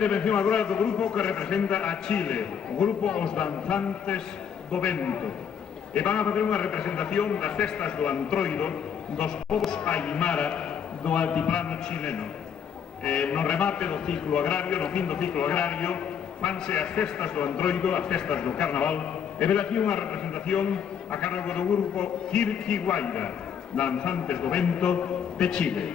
intervención agora do grupo que representa a Chile, o grupo Os Danzantes do Vento, e van a facer unha representación das festas do Antroido dos povos Aymara do altiplano chileno. No remate do ciclo agrario, no fin do ciclo agrario, fanse as festas do Antroido, as festas do Carnaval, e ver aquí unha representación a cargo do grupo Quirquiguaira, Danzantes do Vento de Chile.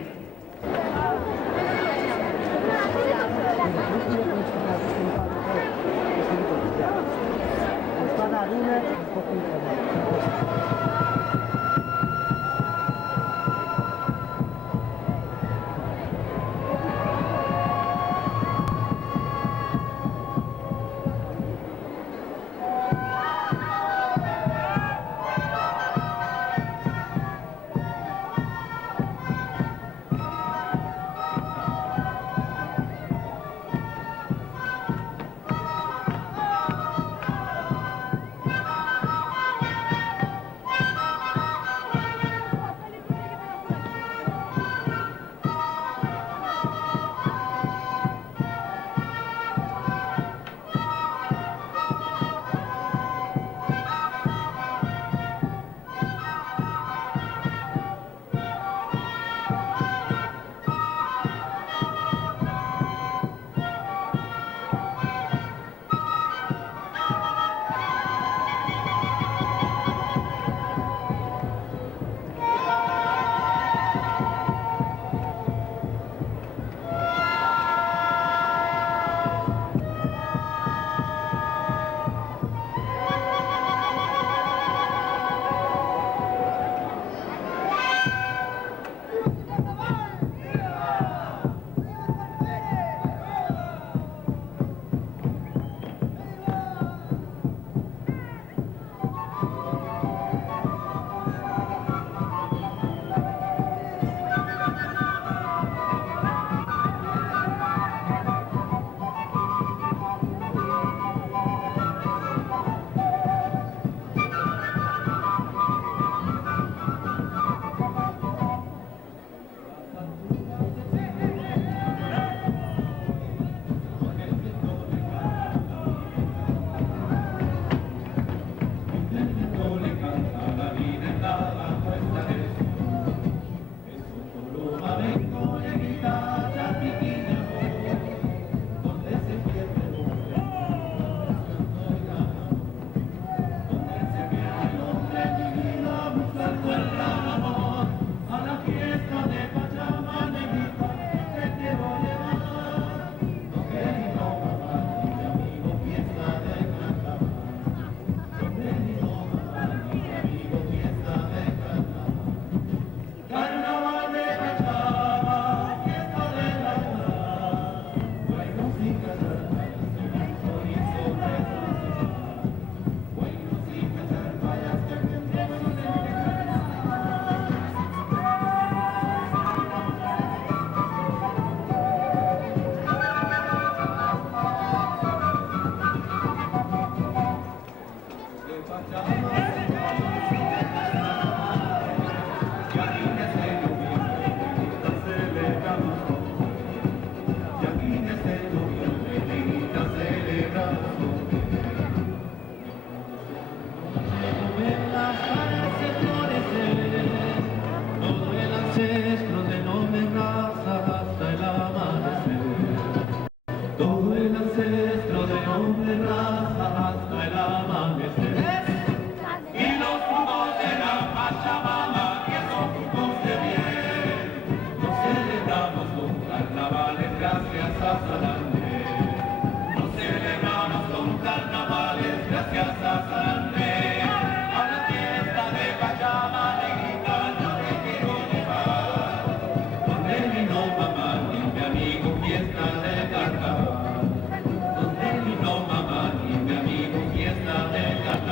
Fiesta de carnaval.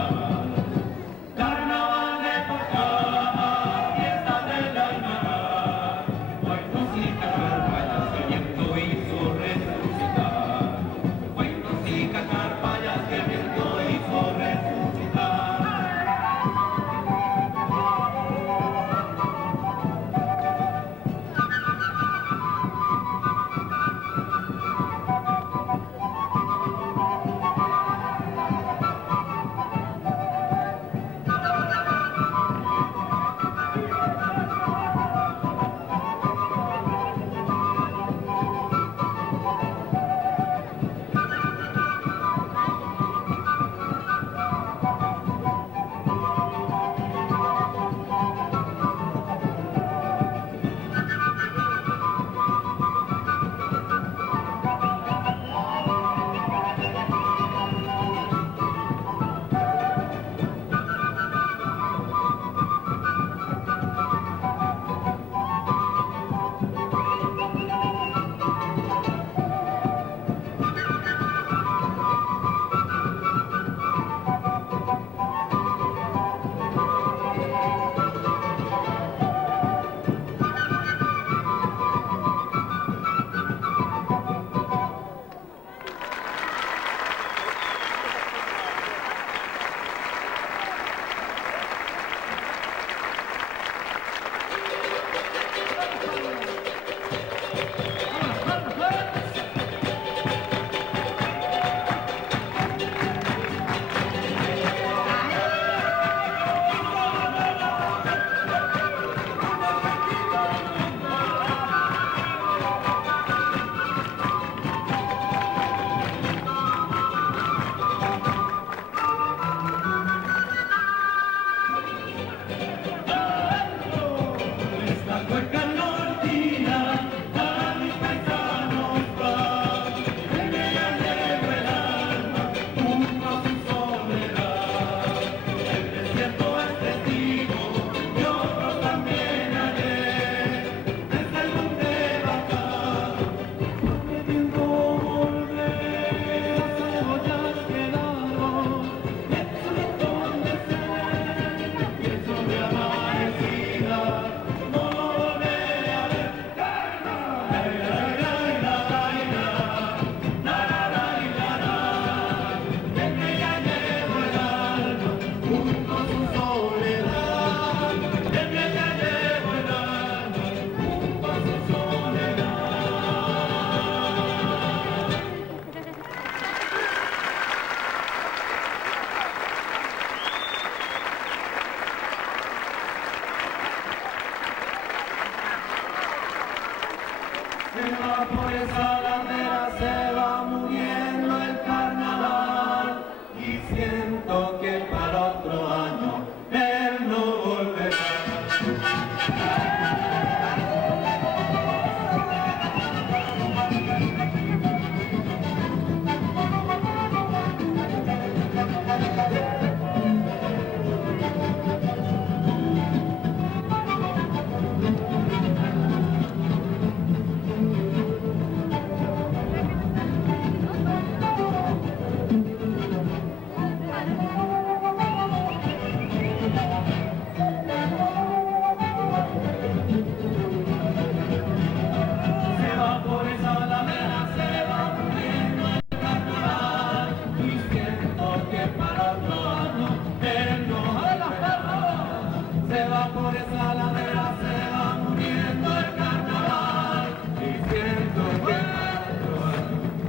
por esa ladera se va muriendo el carnaval y siento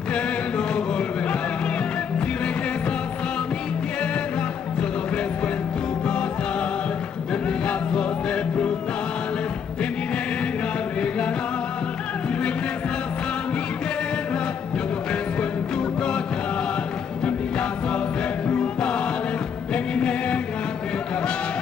que no volverá. Si regresas a mi tierra, yo te ofrezco en tu collar verdugazos de frutales que mi negra regalará. Si regresas a mi tierra, yo te ofrezco en tu collar verdugazos de frutales que mi negra regalará.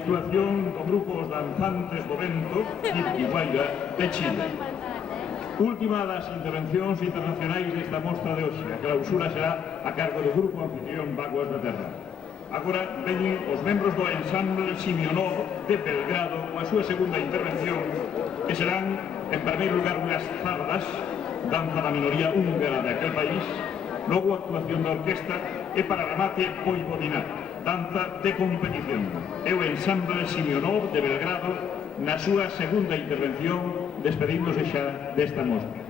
actuación do grupo Os Danzantes do Vento, Guaira, de Chile. Última das intervencións internacionais desta mostra de hoxe. A clausura será a cargo do grupo anfitrión Vaguas da Terra. Agora veñen os membros do ensamble Simeonov de Belgrado coa súa segunda intervención, que serán, en primeiro lugar, unhas zardas, danza da minoría húngara de aquel país, logo actuación da orquesta e, para remate, Voivodina, danza de competición. E o ensamble Simeonov de Belgrado na súa segunda intervención, despedíndose xa desta mostra.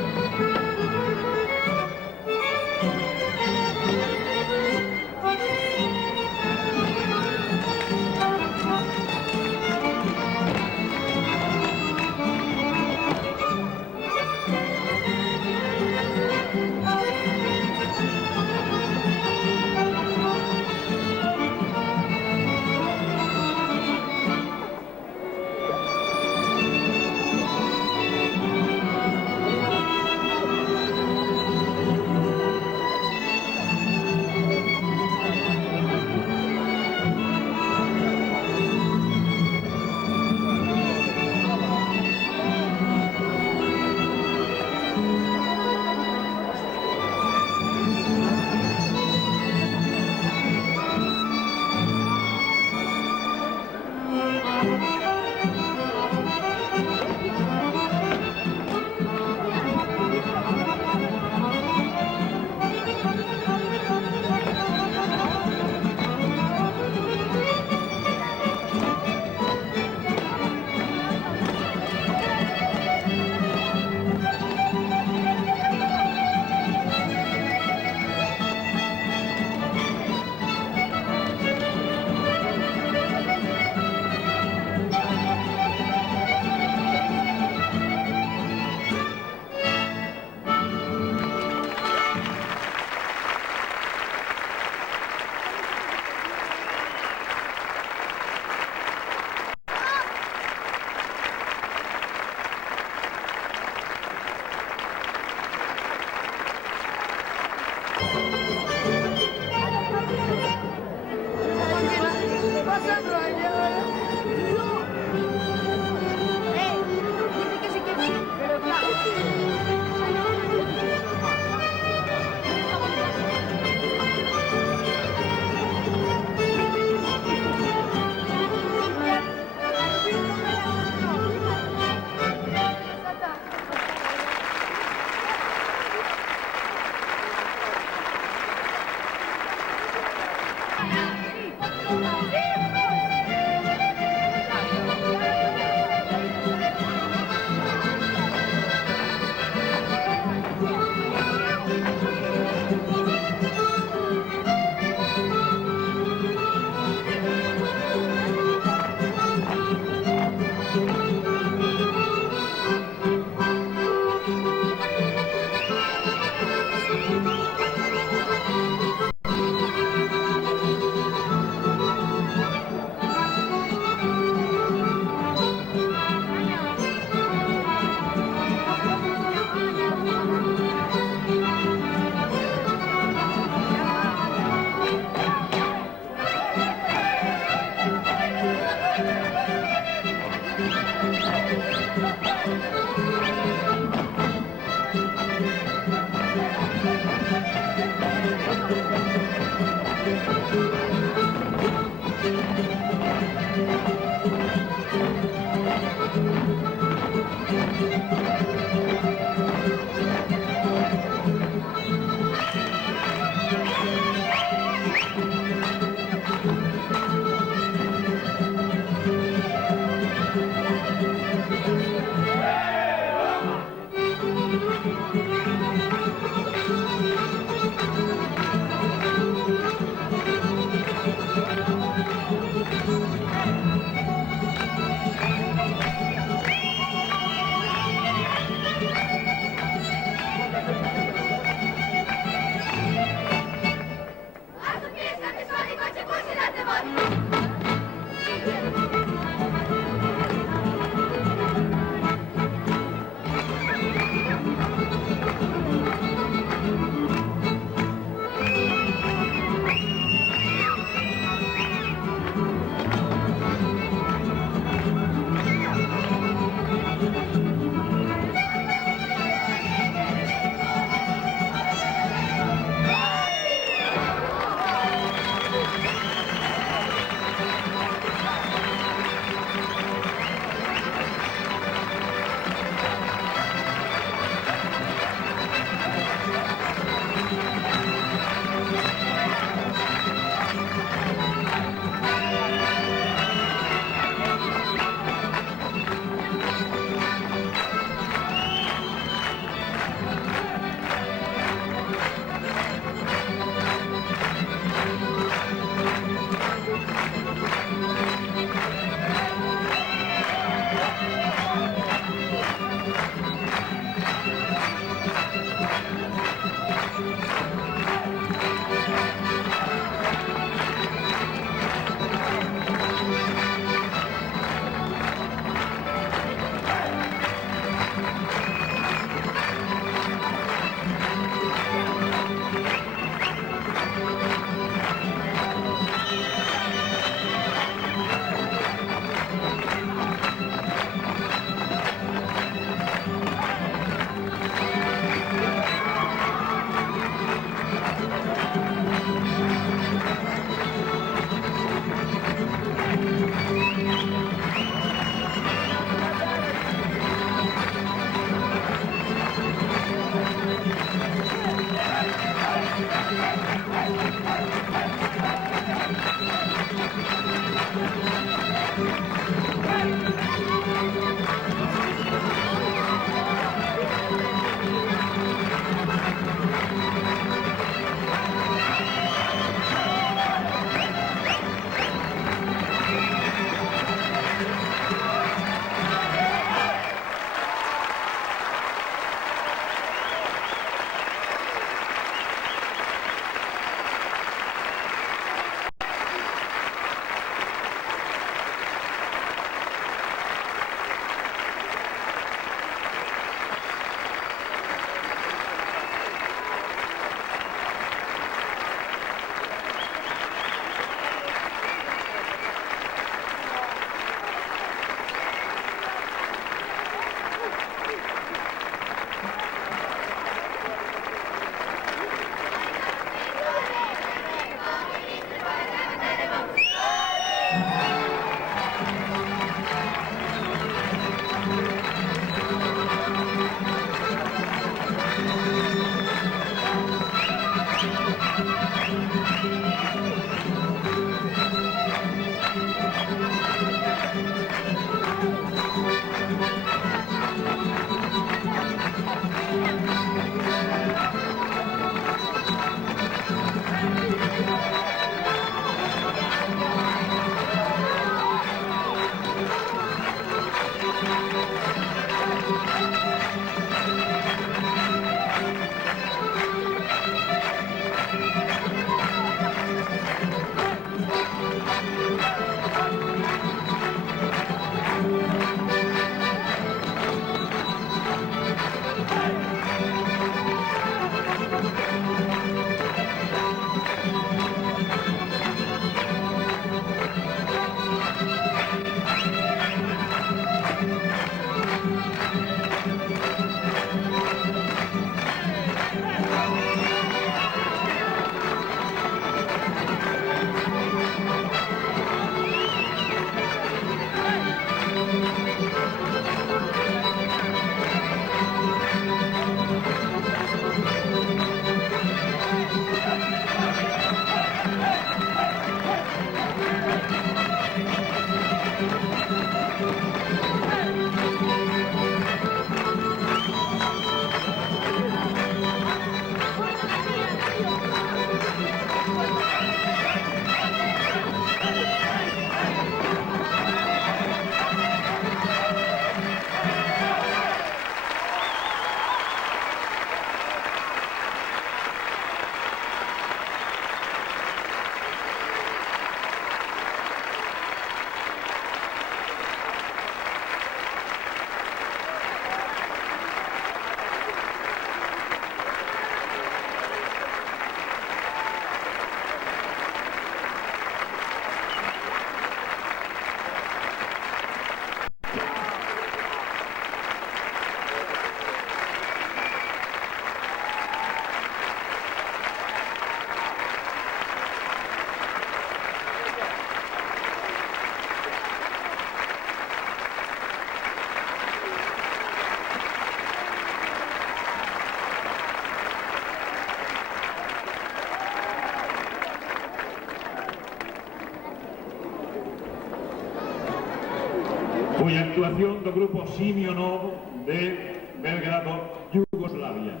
Foi a actuación do grupo Simionov de Belgrado, Yugoslavia.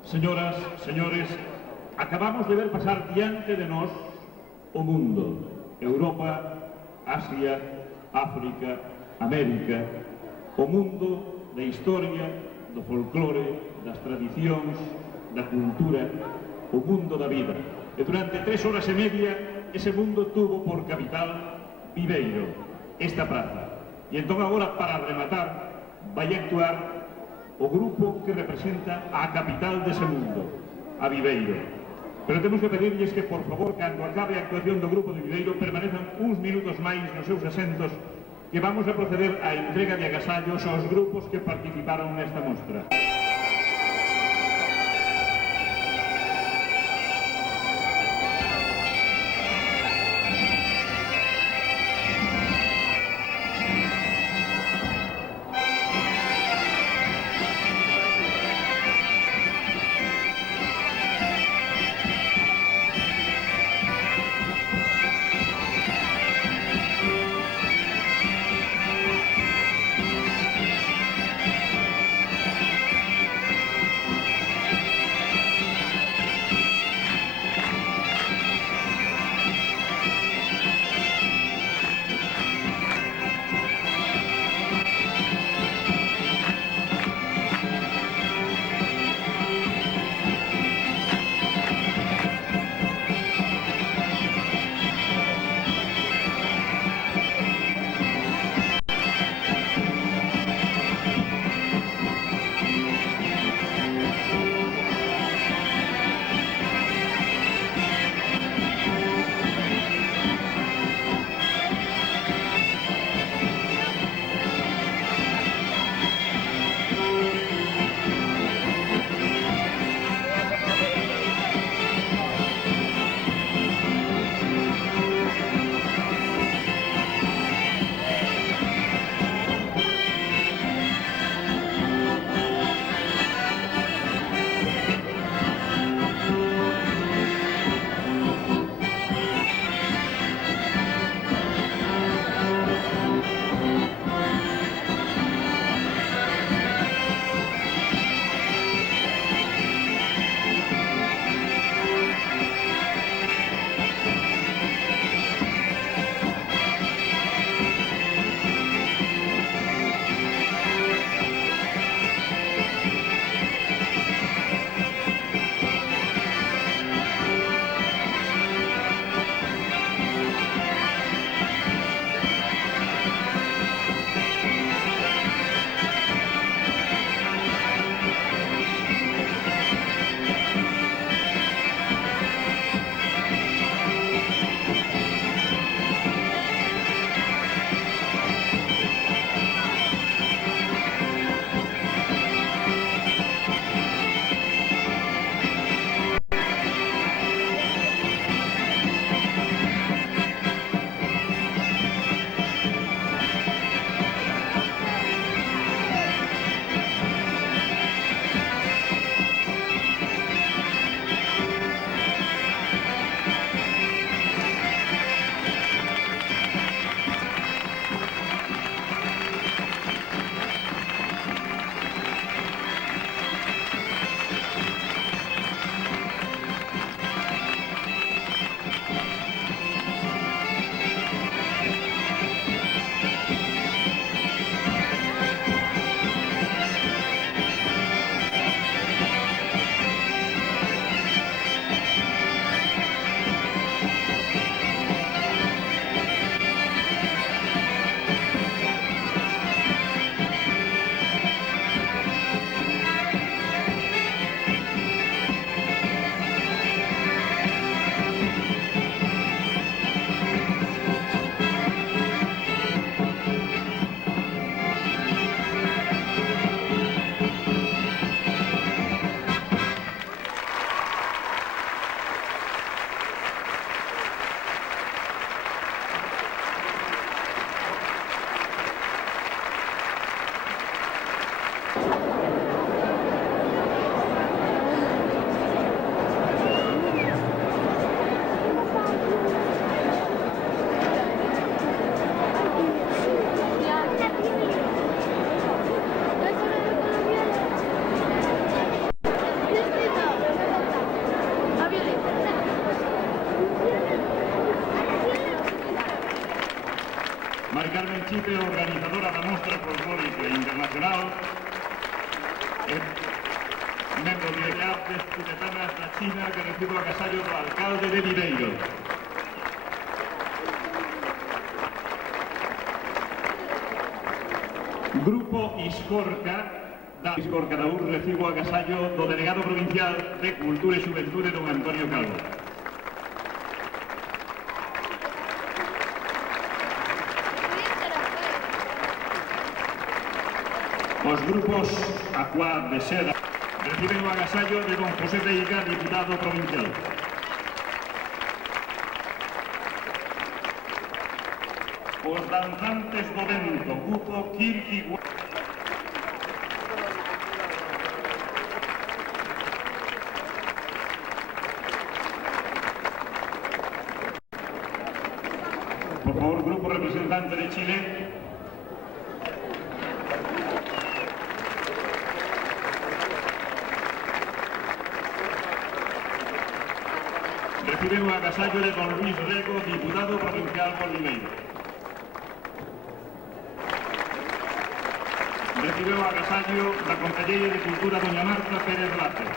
Señoras, señores, acabamos de ver pasar diante de nós o mundo, Europa, Asia, África, América, o mundo da historia, do folclore, das tradicións, da cultura, o mundo da vida. E durante 3 horas e media, ese mundo tuvo por capital Viveiro, esta praza. E entón agora, para rematar, vai actuar o grupo que representa a capital dese mundo, a Viveiro. Pero temos que pedirlles que, por favor, cando acabe a actuación do grupo de Viveiro, permanezan uns minutos máis nos seus asentos, que vamos a proceder á entrega de agasallos aos grupos que participaron nesta mostra. Mari Carmen Chipe, organizadora da Mostra Folclórica Internacional, membro de Artes Tibetanas da China, que recibe o agasallo do alcalde de Viveiro. Grupo Iscorca da UR recibe o agasallo do delegado provincial de Cultura e Xuventude, don Antonio Calvo. Os grupos Acuad de Seda reciben o agasallo de don José Teiga, diputado provincial. Os danzantes do vento, grupo Kirkiguá. Por favor, grupo representante de Chile. Recibe un agasallo de don Luis Rego, diputado provincial por Limeiro. Recibe o agasallo da concelleira de Cultura, doña Marta Pérez Lace.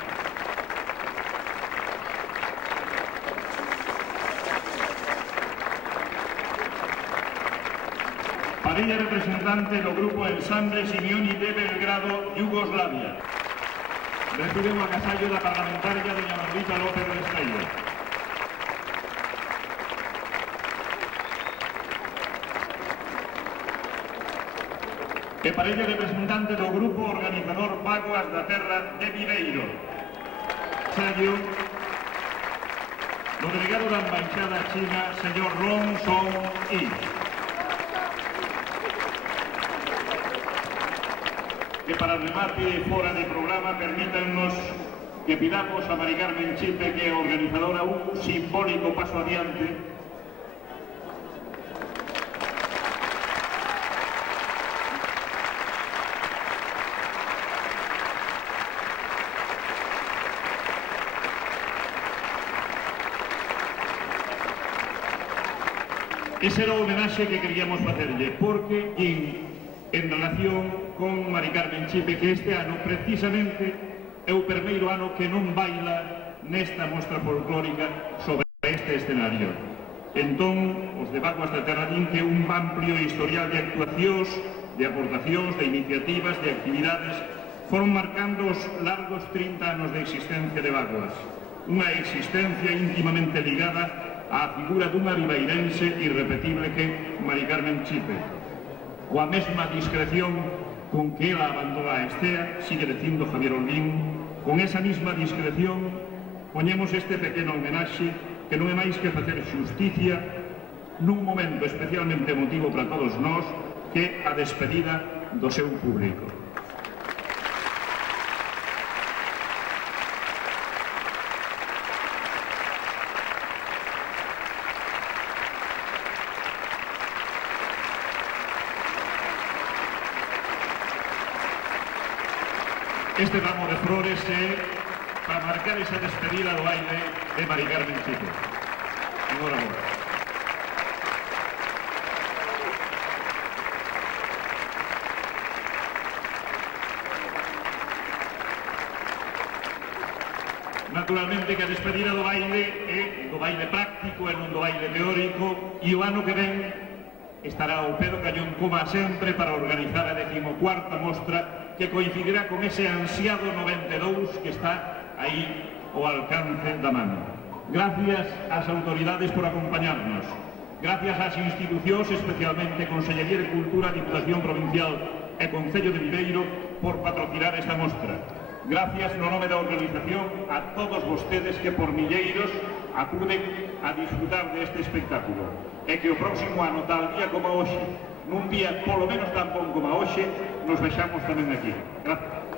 Parella representante do grupo Ensamble Simeoni de Belgrado, Yugoslavia. Recibe o agasallo da parlamentaria doña Margarita López de Esteiro. E parella representante do grupo organizador Vaguas da Terra de Viveiro. Xallo do delegado da Embaixada China, señor Long Song-yi. E para remate fora de programa, permítannos que pidamos a Mari Carmen Chipe, que é organizadora, un simbólico paso adiante. Ese era o homenaxe que queríamos facerlle, porque en relación con Mari Carmen Chipe, que este ano precisamente é o primeiro ano que non baila nesta mostra folclórica sobre este escenario. Entón, os de Vaguas da Terra din que un amplio historial de actuacións, de aportacións, de iniciativas, de actividades, foron marcando os largos 30 anos de existencia de Vaguas. Unha existencia íntimamente ligada á figura dunha viveirense irrepetible que Mari Carmen Chipe. Coa mesma discreción con que ela abandona a Estea, sigue dicindo Javier Olguín, con esa mesma discreción poñemos este pequeno homenaxe que non é máis que facer xusticia nun momento especialmente emotivo para todos nós, que a despedida do seu público. Este ramo de flores é para marcar esa despedida do baile de Mari Carmen Chipe. Enhorabuena. Naturalmente que a despedida do baile é do baile práctico e non do baile teórico, e o ano que ven estará ao pé do cañón, como sempre, para organizar a 14ª mostra, que coincidirá con ese ansiado 92 que está aí ao alcance da mano. Gracias ás autoridades por acompañarnos. Gracias ás institucións, especialmente Consellería de Cultura, Diputación Provincial e Concello de Viveiro, por patrocinar esta mostra. Gracias no nome da organización a todos vostedes que por milleiros acuden a disfrutar deste espectáculo. E que o próximo ano, tal día como hoxe, nun día polo menos tan bon como hoxe, nos vexamos tamén aquí. Gracias.